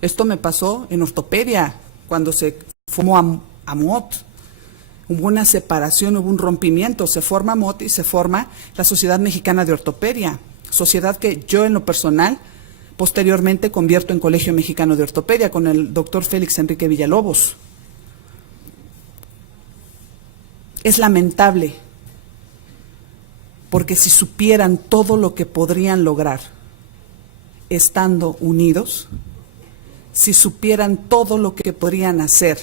esto me pasó en ortopedia, cuando se formó AMOT. Hubo una separación, hubo un rompimiento, se forma AMOT y se forma la Sociedad Mexicana de Ortopedia, sociedad que yo en lo personal posteriormente convierto en Colegio Mexicano de Ortopedia con el doctor Félix Enrique Villalobos. Es lamentable, porque si supieran todo lo que podrían lograr estando unidos, si supieran todo lo que podrían hacer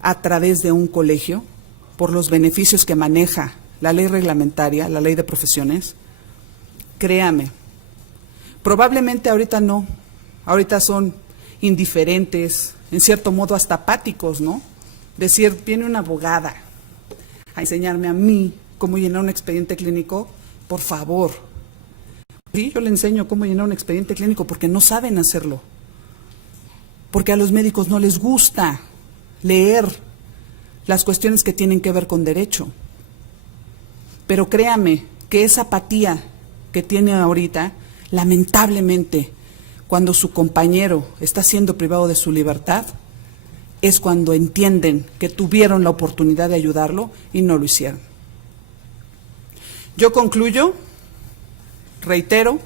a través de un colegio, por los beneficios que maneja la ley reglamentaria, la ley de profesiones, créame, probablemente ahorita no, ahorita son indiferentes, en cierto modo hasta apáticos, ¿no? Decir, viene una abogada a enseñarme a mí cómo llenar un expediente clínico, por favor. Sí, yo le enseño cómo llenar un expediente clínico porque no saben hacerlo. Porque a los médicos no les gusta leer las cuestiones que tienen que ver con derecho. Pero créame que esa apatía que tiene ahorita, lamentablemente, cuando su compañero está siendo privado de su libertad, es cuando entienden que tuvieron la oportunidad de ayudarlo y no lo hicieron. Yo concluyo, reitero,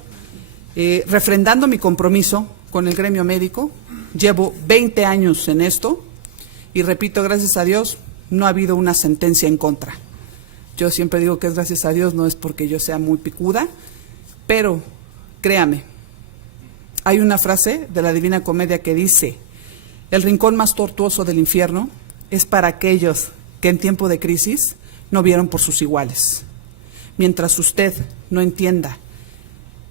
refrendando mi compromiso con el gremio médico. Llevo 20 años en esto y repito, gracias a Dios, no ha habido una sentencia en contra. Yo siempre digo que es gracias a Dios, no es porque yo sea muy picuda, pero créame, hay una frase de la Divina Comedia que dice: el rincón más tortuoso del infierno es para aquellos que en tiempo de crisis no vieron por sus iguales. Mientras usted no entienda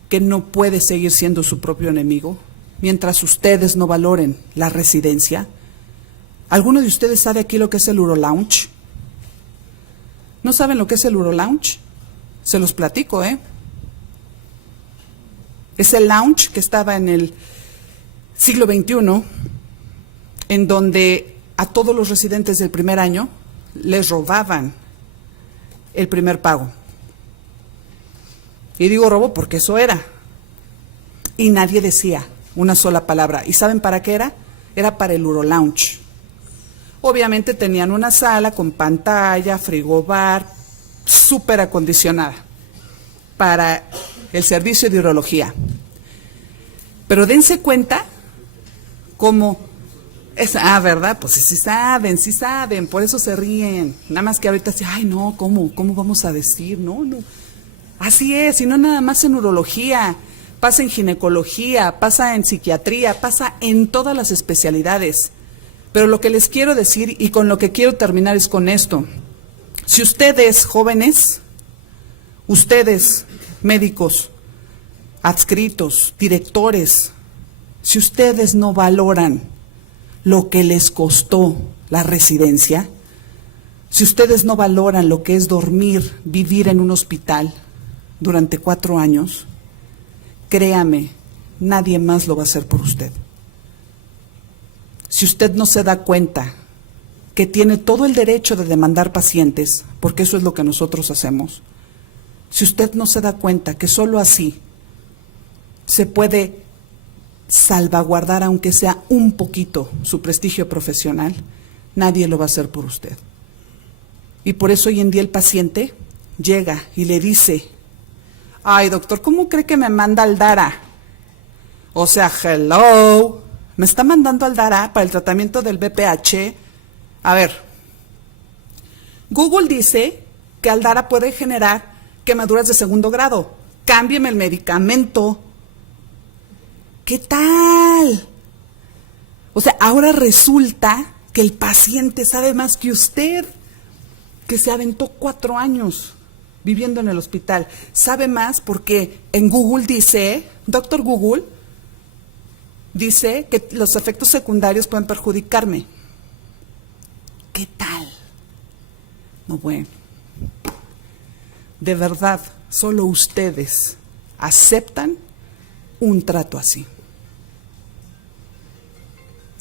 que no puede seguir siendo su propio enemigo, mientras ustedes no valoren la residencia. ¿Alguno de ustedes sabe aquí lo que es el Urolounge? ¿No saben lo que es el Urolounge? Se los platico, Es el lounge que estaba en el siglo XXI, en donde a todos los residentes del primer año les robaban el primer pago. Y digo robo porque eso era. Y nadie decía una sola palabra. ¿Y saben para qué era? Era para el Urolounge. Obviamente tenían una sala con pantalla, frigobar, súper acondicionada para el servicio de urología. Pero dense cuenta cómo es, ¿verdad? Pues sí saben, por eso se ríen. Nada más que ahorita sí, ay no, ¿cómo vamos a decir? No. Así es, y no nada más en urología, pasa en ginecología, pasa en psiquiatría, pasa en todas las especialidades. Pero lo que les quiero decir y con lo que quiero terminar es con esto. Si ustedes, jóvenes, ustedes, médicos, adscritos, directores, si ustedes no valoran lo que les costó la residencia, si ustedes no valoran lo que es dormir, vivir en un hospital durante 4 años, créame, nadie más lo va a hacer por usted. Si usted no se da cuenta que tiene todo el derecho de demandar pacientes, porque eso es lo que nosotros hacemos, si usted no se da cuenta que solo así se puede salvaguardar, aunque sea un poquito, su prestigio profesional, nadie lo va a hacer por usted. Y por eso hoy en día el paciente llega y le dice: ay, doctor, ¿cómo cree que me manda al Dara? O sea, hello, me está mandando al Dara para el tratamiento del BPH. A ver, Google dice que al Dara puede generar quemaduras de 2º grado. Cámbieme el medicamento. ¿Qué tal? O sea, ahora resulta que el paciente sabe más que usted, que se aventó 4 años viviendo en el hospital. Sabe más porque en Google dice, Doctor Google, dice que los efectos secundarios pueden perjudicarme. ¿Qué tal? No, bueno. De verdad, solo ustedes aceptan un trato así.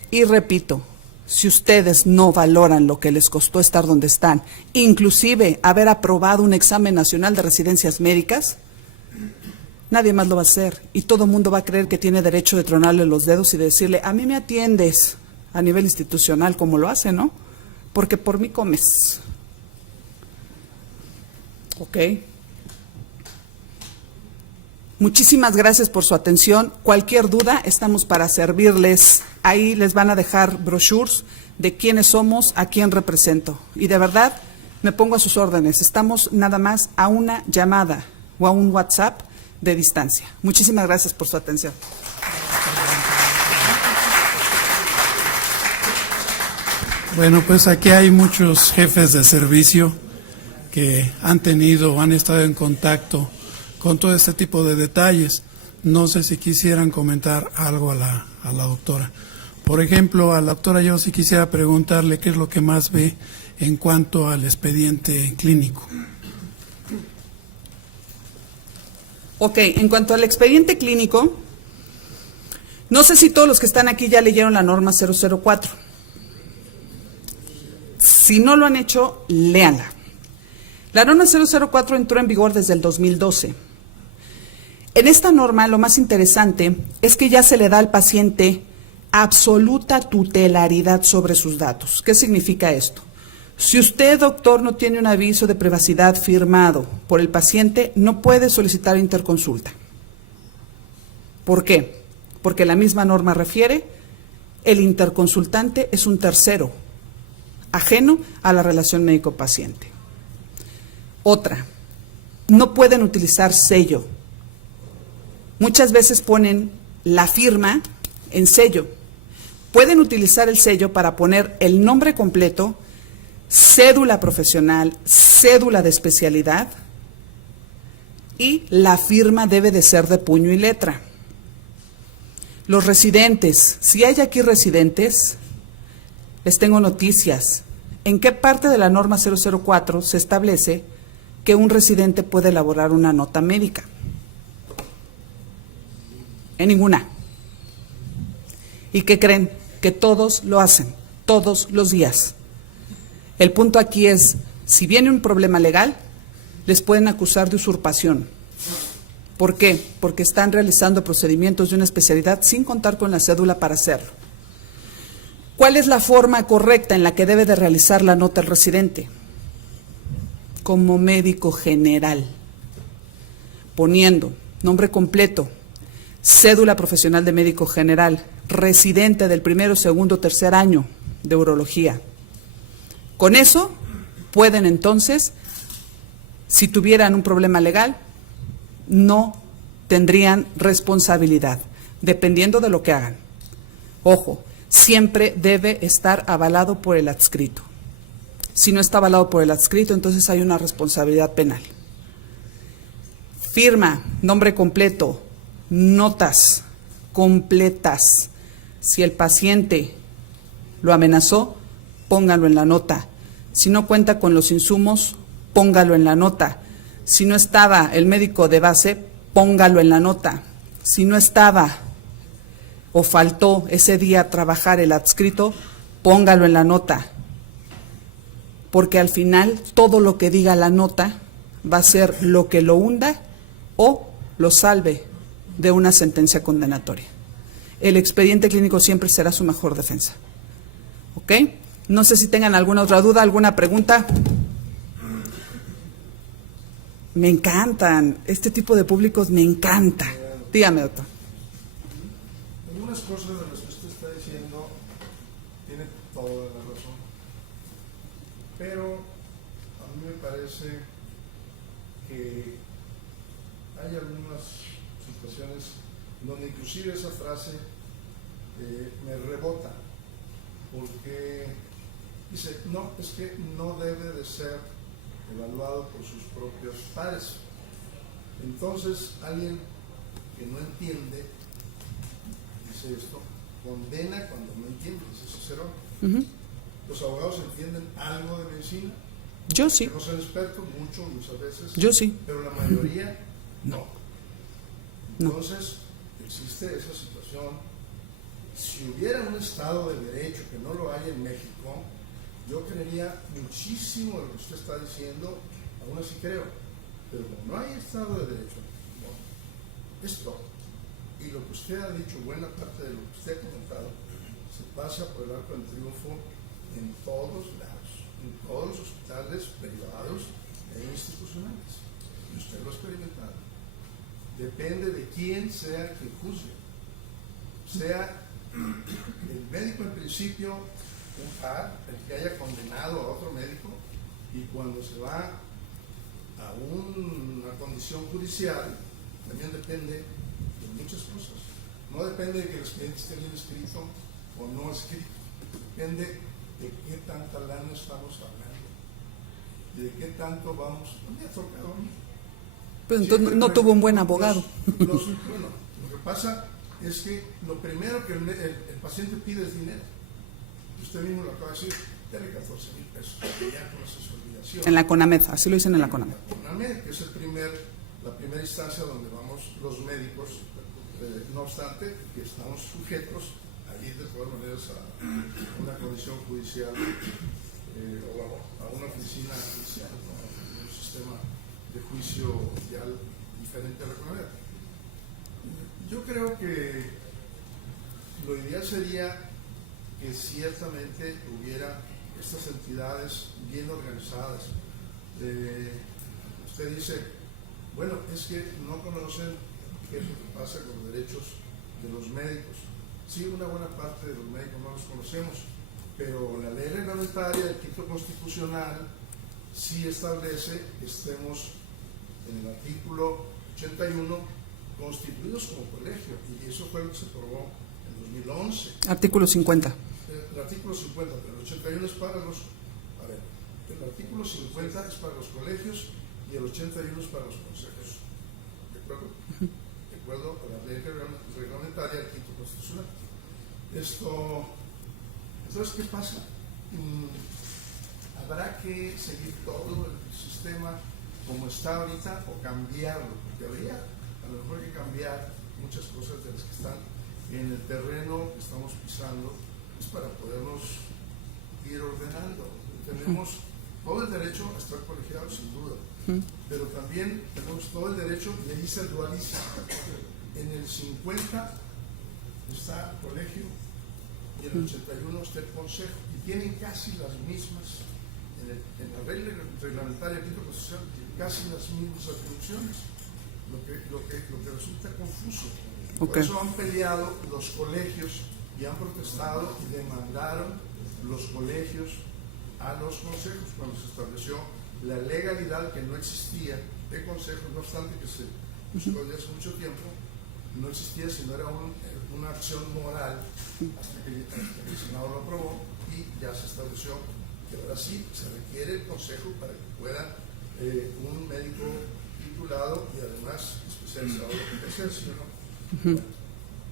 Y repito, si ustedes no valoran lo que les costó estar donde están, inclusive haber aprobado un examen nacional de residencias médicas, nadie más lo va a hacer y todo el mundo va a creer que tiene derecho de tronarle los dedos y de decirle: a mí me atiendes a nivel institucional como lo hace, ¿no? Porque por mí comes. ¿Ok? Muchísimas gracias por su atención. Cualquier duda, estamos para servirles. Ahí les van a dejar brochures de quiénes somos, a quién represento. Y de verdad, me pongo a sus órdenes. Estamos nada más a una llamada o a un WhatsApp de distancia. Muchísimas gracias por su atención. Bueno, pues aquí hay muchos jefes de servicio que han tenido o han estado en contacto con todo este tipo de detalles. No sé si quisieran comentar algo a la doctora. Por ejemplo, a la doctora yo sí quisiera preguntarle qué es lo que más ve en cuanto al expediente clínico. Ok, en cuanto al expediente clínico, no sé si todos los que están aquí ya leyeron la norma 004. Si no lo han hecho, léanla. La norma 004 entró en vigor desde el 2012. En esta norma lo más interesante es que ya se le da al paciente absoluta tutelaridad sobre sus datos. ¿Qué significa esto? Si usted, doctor, no tiene un aviso de privacidad firmado por el paciente, no puede solicitar interconsulta. ¿Por qué? Porque la misma norma refiere, el interconsultante es un tercero, ajeno a la relación médico-paciente. Otra, no pueden utilizar sello. Muchas veces ponen la firma en sello. Pueden utilizar el sello para poner el nombre completo, cédula profesional, cédula de especialidad, y la firma debe de ser de puño y letra. Los residentes, si hay aquí residentes, les tengo noticias. ¿En qué parte de la norma 004 se establece que un residente puede elaborar una nota médica? En ninguna. ¿Y qué creen? Que todos lo hacen, todos los días. El punto aquí es, si viene un problema legal, les pueden acusar de usurpación. ¿Por qué? Porque están realizando procedimientos de una especialidad sin contar con la cédula para hacerlo. ¿Cuál es la forma correcta en la que debe de realizar la nota el residente? Como médico general, poniendo nombre completo, cédula profesional de médico general, residente del primero, segundo, tercer año de urología. Con eso pueden entonces, si tuvieran un problema legal, no tendrían responsabilidad, dependiendo de lo que hagan. Ojo, siempre debe estar avalado por el adscrito. Si no está avalado por el adscrito, entonces hay una responsabilidad penal. Firma, nombre completo, notas completas. Si el paciente lo amenazó, póngalo en la nota. Si no cuenta con los insumos, póngalo en la nota. Si no estaba el médico de base, póngalo en la nota. Si no estaba o faltó ese día trabajar el adscrito, póngalo en la nota. Porque al final todo lo que diga la nota va a ser lo que lo hunda o lo salve de una sentencia condenatoria. El expediente clínico siempre será su mejor defensa. ¿Ok? No sé si tengan alguna otra duda, alguna pregunta. Me encantan, este tipo de públicos me encanta. Dígame, doctor. Algunas cosas de las que usted está diciendo tiene toda la razón, pero a mí me parece que hay algunas situaciones donde inclusive esa frase me rebota, porque dice, no, es que no debe de ser evaluado por sus propios pares. Entonces, alguien que no entiende, dice esto, condena cuando no entiende, dice Cicerón. ¿Los abogados entienden algo de medicina? Yo sí. Que no son expertos, muchas veces. Yo sí. Pero la mayoría no. No. Entonces, existe esa situación. Si hubiera un Estado de Derecho, que no lo hay en México, yo creería muchísimo de lo que usted está diciendo, aún así creo, pero como no hay Estado de Derecho, no, es todo. Y lo que usted ha dicho, buena parte de lo que usted ha comentado, se pasa por el arco del triunfo en todos lados, en todos los hospitales privados e institucionales. Y usted lo ha experimentado. Depende de quién sea quien juzgue. Sea el médico en principio un par, el que haya condenado a otro médico, y cuando se va a una condición judicial, también depende de muchas cosas. No depende de que el expediente esté bien escrito o no escrito, depende de qué tanta lana estamos hablando y de qué tanto vamos. No me ha tocado a mí. Pero entonces no tuvo un buen abogado. Bueno, lo que pasa es que lo primero que el paciente pide es dinero. Usted mismo lo acaba de decir, dale 14,000 pesos, ya con esa olvidación. En la CONAMED, así lo dicen en la CONAMED. La CONAMED, que es la primera instancia donde vamos los médicos, no obstante que estamos sujetos a ir de todas maneras a una condición judicial o a una oficina judicial, ¿no? Un sistema de juicio social diferente a la CONAMED. Yo creo que lo ideal sería que ciertamente hubiera estas entidades bien organizadas. Usted dice, bueno, es que no conocen qué es lo que pasa con los derechos de los médicos. Sí, una buena parte de los médicos no los conocemos, pero la ley reglamentaria del título constitucional sí establece que estemos en el artículo 81 constituidos como colegio, y eso fue lo que se aprobó en 2011. Artículo 50. El artículo 50, pero el 81 es para los... A ver, el artículo 50 es para los colegios y el 81 es para los consejos. ¿De acuerdo? De acuerdo a la ley reglamentaria del título constitucional. Entonces, ¿qué pasa? Habrá que seguir todo el sistema como está ahorita o cambiarlo, porque habría a lo mejor que cambiar muchas cosas de las que están en el terreno que estamos pisando, es para podernos ir ordenando. Tenemos todo el derecho a estar colegiados, sin duda, pero también tenemos todo el derecho, y ahí se dualiza. En el 50 está colegio y en el 81 está el consejo, y tienen casi las mismas, en la regla reglamentaria del título constitucional, casi las mismas atribuciones, lo que resulta confuso. Por eso han peleado los colegios y han protestado y demandaron los colegios a los consejos cuando se estableció la legalidad que no existía de consejos, no obstante que se buscó desde hace mucho tiempo, no existía, sino era una acción moral hasta que el Senado lo aprobó y ya se estableció que ahora sí se requiere el consejo para que pueda un médico titulado y además especializado en ejercicio, ¿no?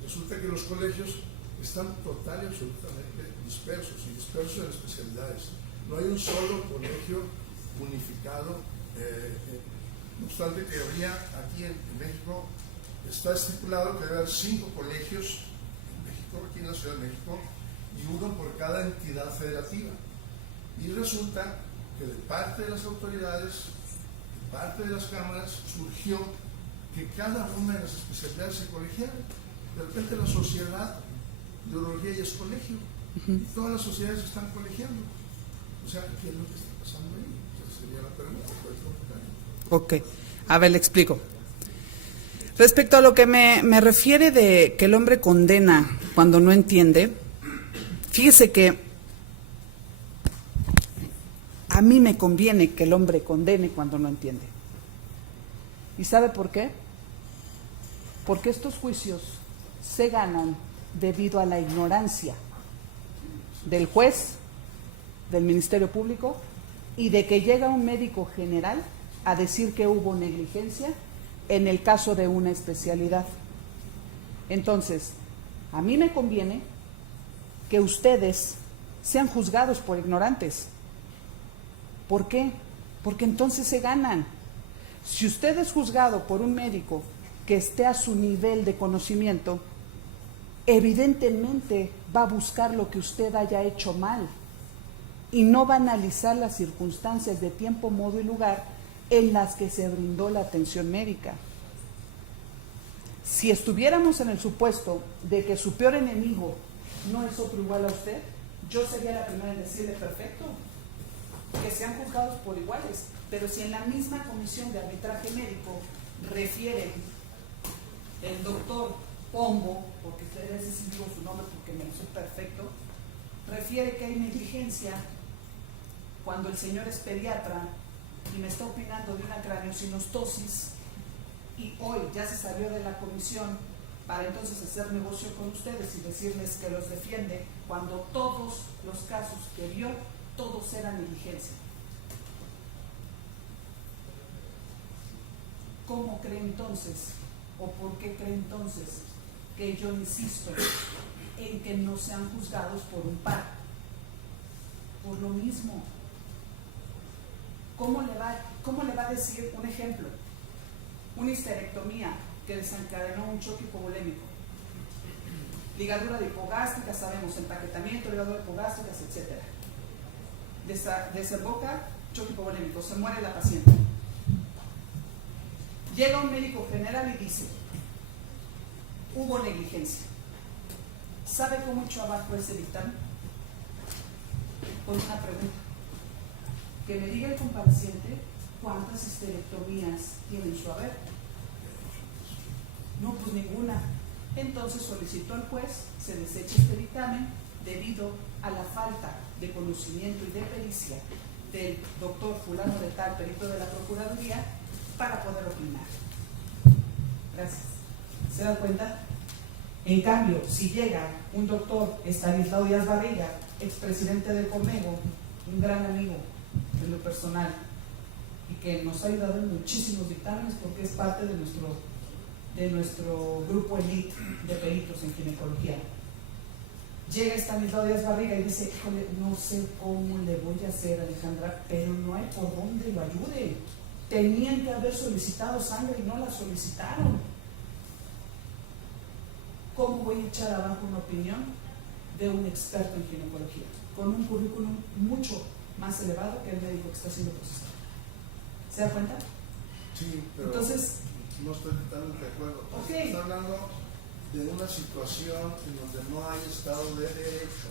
Resulta que los colegios están total y absolutamente dispersos en especialidades. No hay un solo colegio unificado, no obstante que habría aquí en México, está estipulado que debe haber 5 colegios en México, aquí en la Ciudad de México, y uno por cada entidad federativa. Y resulta que de parte de las autoridades, de parte de las cámaras, surgió que cada una de las especialidades se colegiara. De repente la sociedad de urología ya es colegio, y todas las sociedades están colegiando. O sea, ¿qué es lo que está pasando ahí? Esa sería la pregunta. Ok, a ver, le explico. Respecto a lo que me refiere de que el hombre condena cuando no entiende, fíjese que a mí me conviene que el hombre condene cuando no entiende. ¿Y sabe por qué? Porque estos juicios se ganan debido a la ignorancia del juez, del Ministerio Público, y de que llega un médico general a decir que hubo negligencia en el caso de una especialidad. Entonces, a mí me conviene que ustedes sean juzgados por ignorantes. ¿Por qué? Porque entonces se ganan. Si usted es juzgado por un médico que esté a su nivel de conocimiento, evidentemente va a buscar lo que usted haya hecho mal y no va a analizar las circunstancias de tiempo, modo y lugar en las que se brindó la atención médica. Si estuviéramos en el supuesto de que su peor enemigo no es otro igual a usted, yo sería la primera en decirle perfecto, que sean juzgados por iguales. Pero si en la misma comisión de arbitraje médico refieren el doctor Pombo, porque ustedes sí digo su nombre porque me hizo perfecto, refiere que hay negligencia cuando el señor es pediatra y me está opinando de una craneosinostosis y hoy ya se salió de la comisión para entonces hacer negocio con ustedes y decirles que los defiende cuando todos los casos que vio, todos eran negligencia. ¿Cómo cree entonces, o por qué cree entonces que yo insisto en que no sean juzgados por un par. Por lo mismo, ¿cómo le va a decir un ejemplo? Una histerectomía que desencadenó un choque hipovolémico, ligadura de hipogástrica, sabemos, empaquetamiento, ligadura de hipogástricas, etc. Desemboca choque hipovolémico, se muere la paciente. Llega un médico general y dice, hubo negligencia. ¿Sabe cómo echó abajo ese dictamen? Con una pregunta. Que me diga el compareciente cuántas histerectomías tiene en su haber. No, pues ninguna. Entonces solicitó al juez, se desecha este dictamen debido a la falta de conocimiento y de pericia del doctor fulano de tal, perito de la Procuraduría, para poder opinar. Gracias. ¿Se dan cuenta? En cambio, si llega un doctor Estanislao Díaz Barriga, expresidente del Comego, un gran amigo en lo personal, y que nos ha ayudado en muchísimos dictámenes porque es parte de nuestro grupo elite de peritos en ginecología. Llega Estanislao Díaz Barriga y dice, híjole, no sé cómo le voy a hacer, Alejandra, pero no hay por dónde lo ayude. Tenían que haber solicitado sangre y no la solicitaron. ¿Cómo voy a echar abajo una opinión de un experto en ginecología con un currículum mucho más elevado que el médico que está siendo procesado? ¿Se da cuenta? Sí, pero entonces, no estoy totalmente de acuerdo. Okay. Está hablando de una situación en donde no hay Estado de Derecho.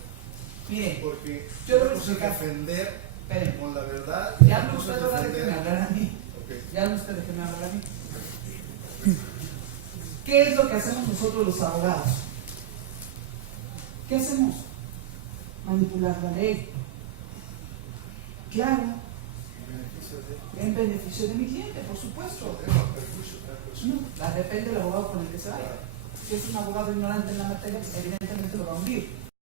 Mire, porque yo le voy a una cosa es explicar. defender Esperen. con la verdad. Ya no usted ahora déjeme hablar a mí. Okay. Ya no usted déjeme hablar a mí. ¿Qué es lo que hacemos nosotros los abogados? ¿Qué hacemos? Manipular la ley. Claro, en beneficio de mi cliente, por supuesto. No, depende del abogado con el que se vaya. Si es un abogado ignorante en la materia, evidentemente lo va a hundir.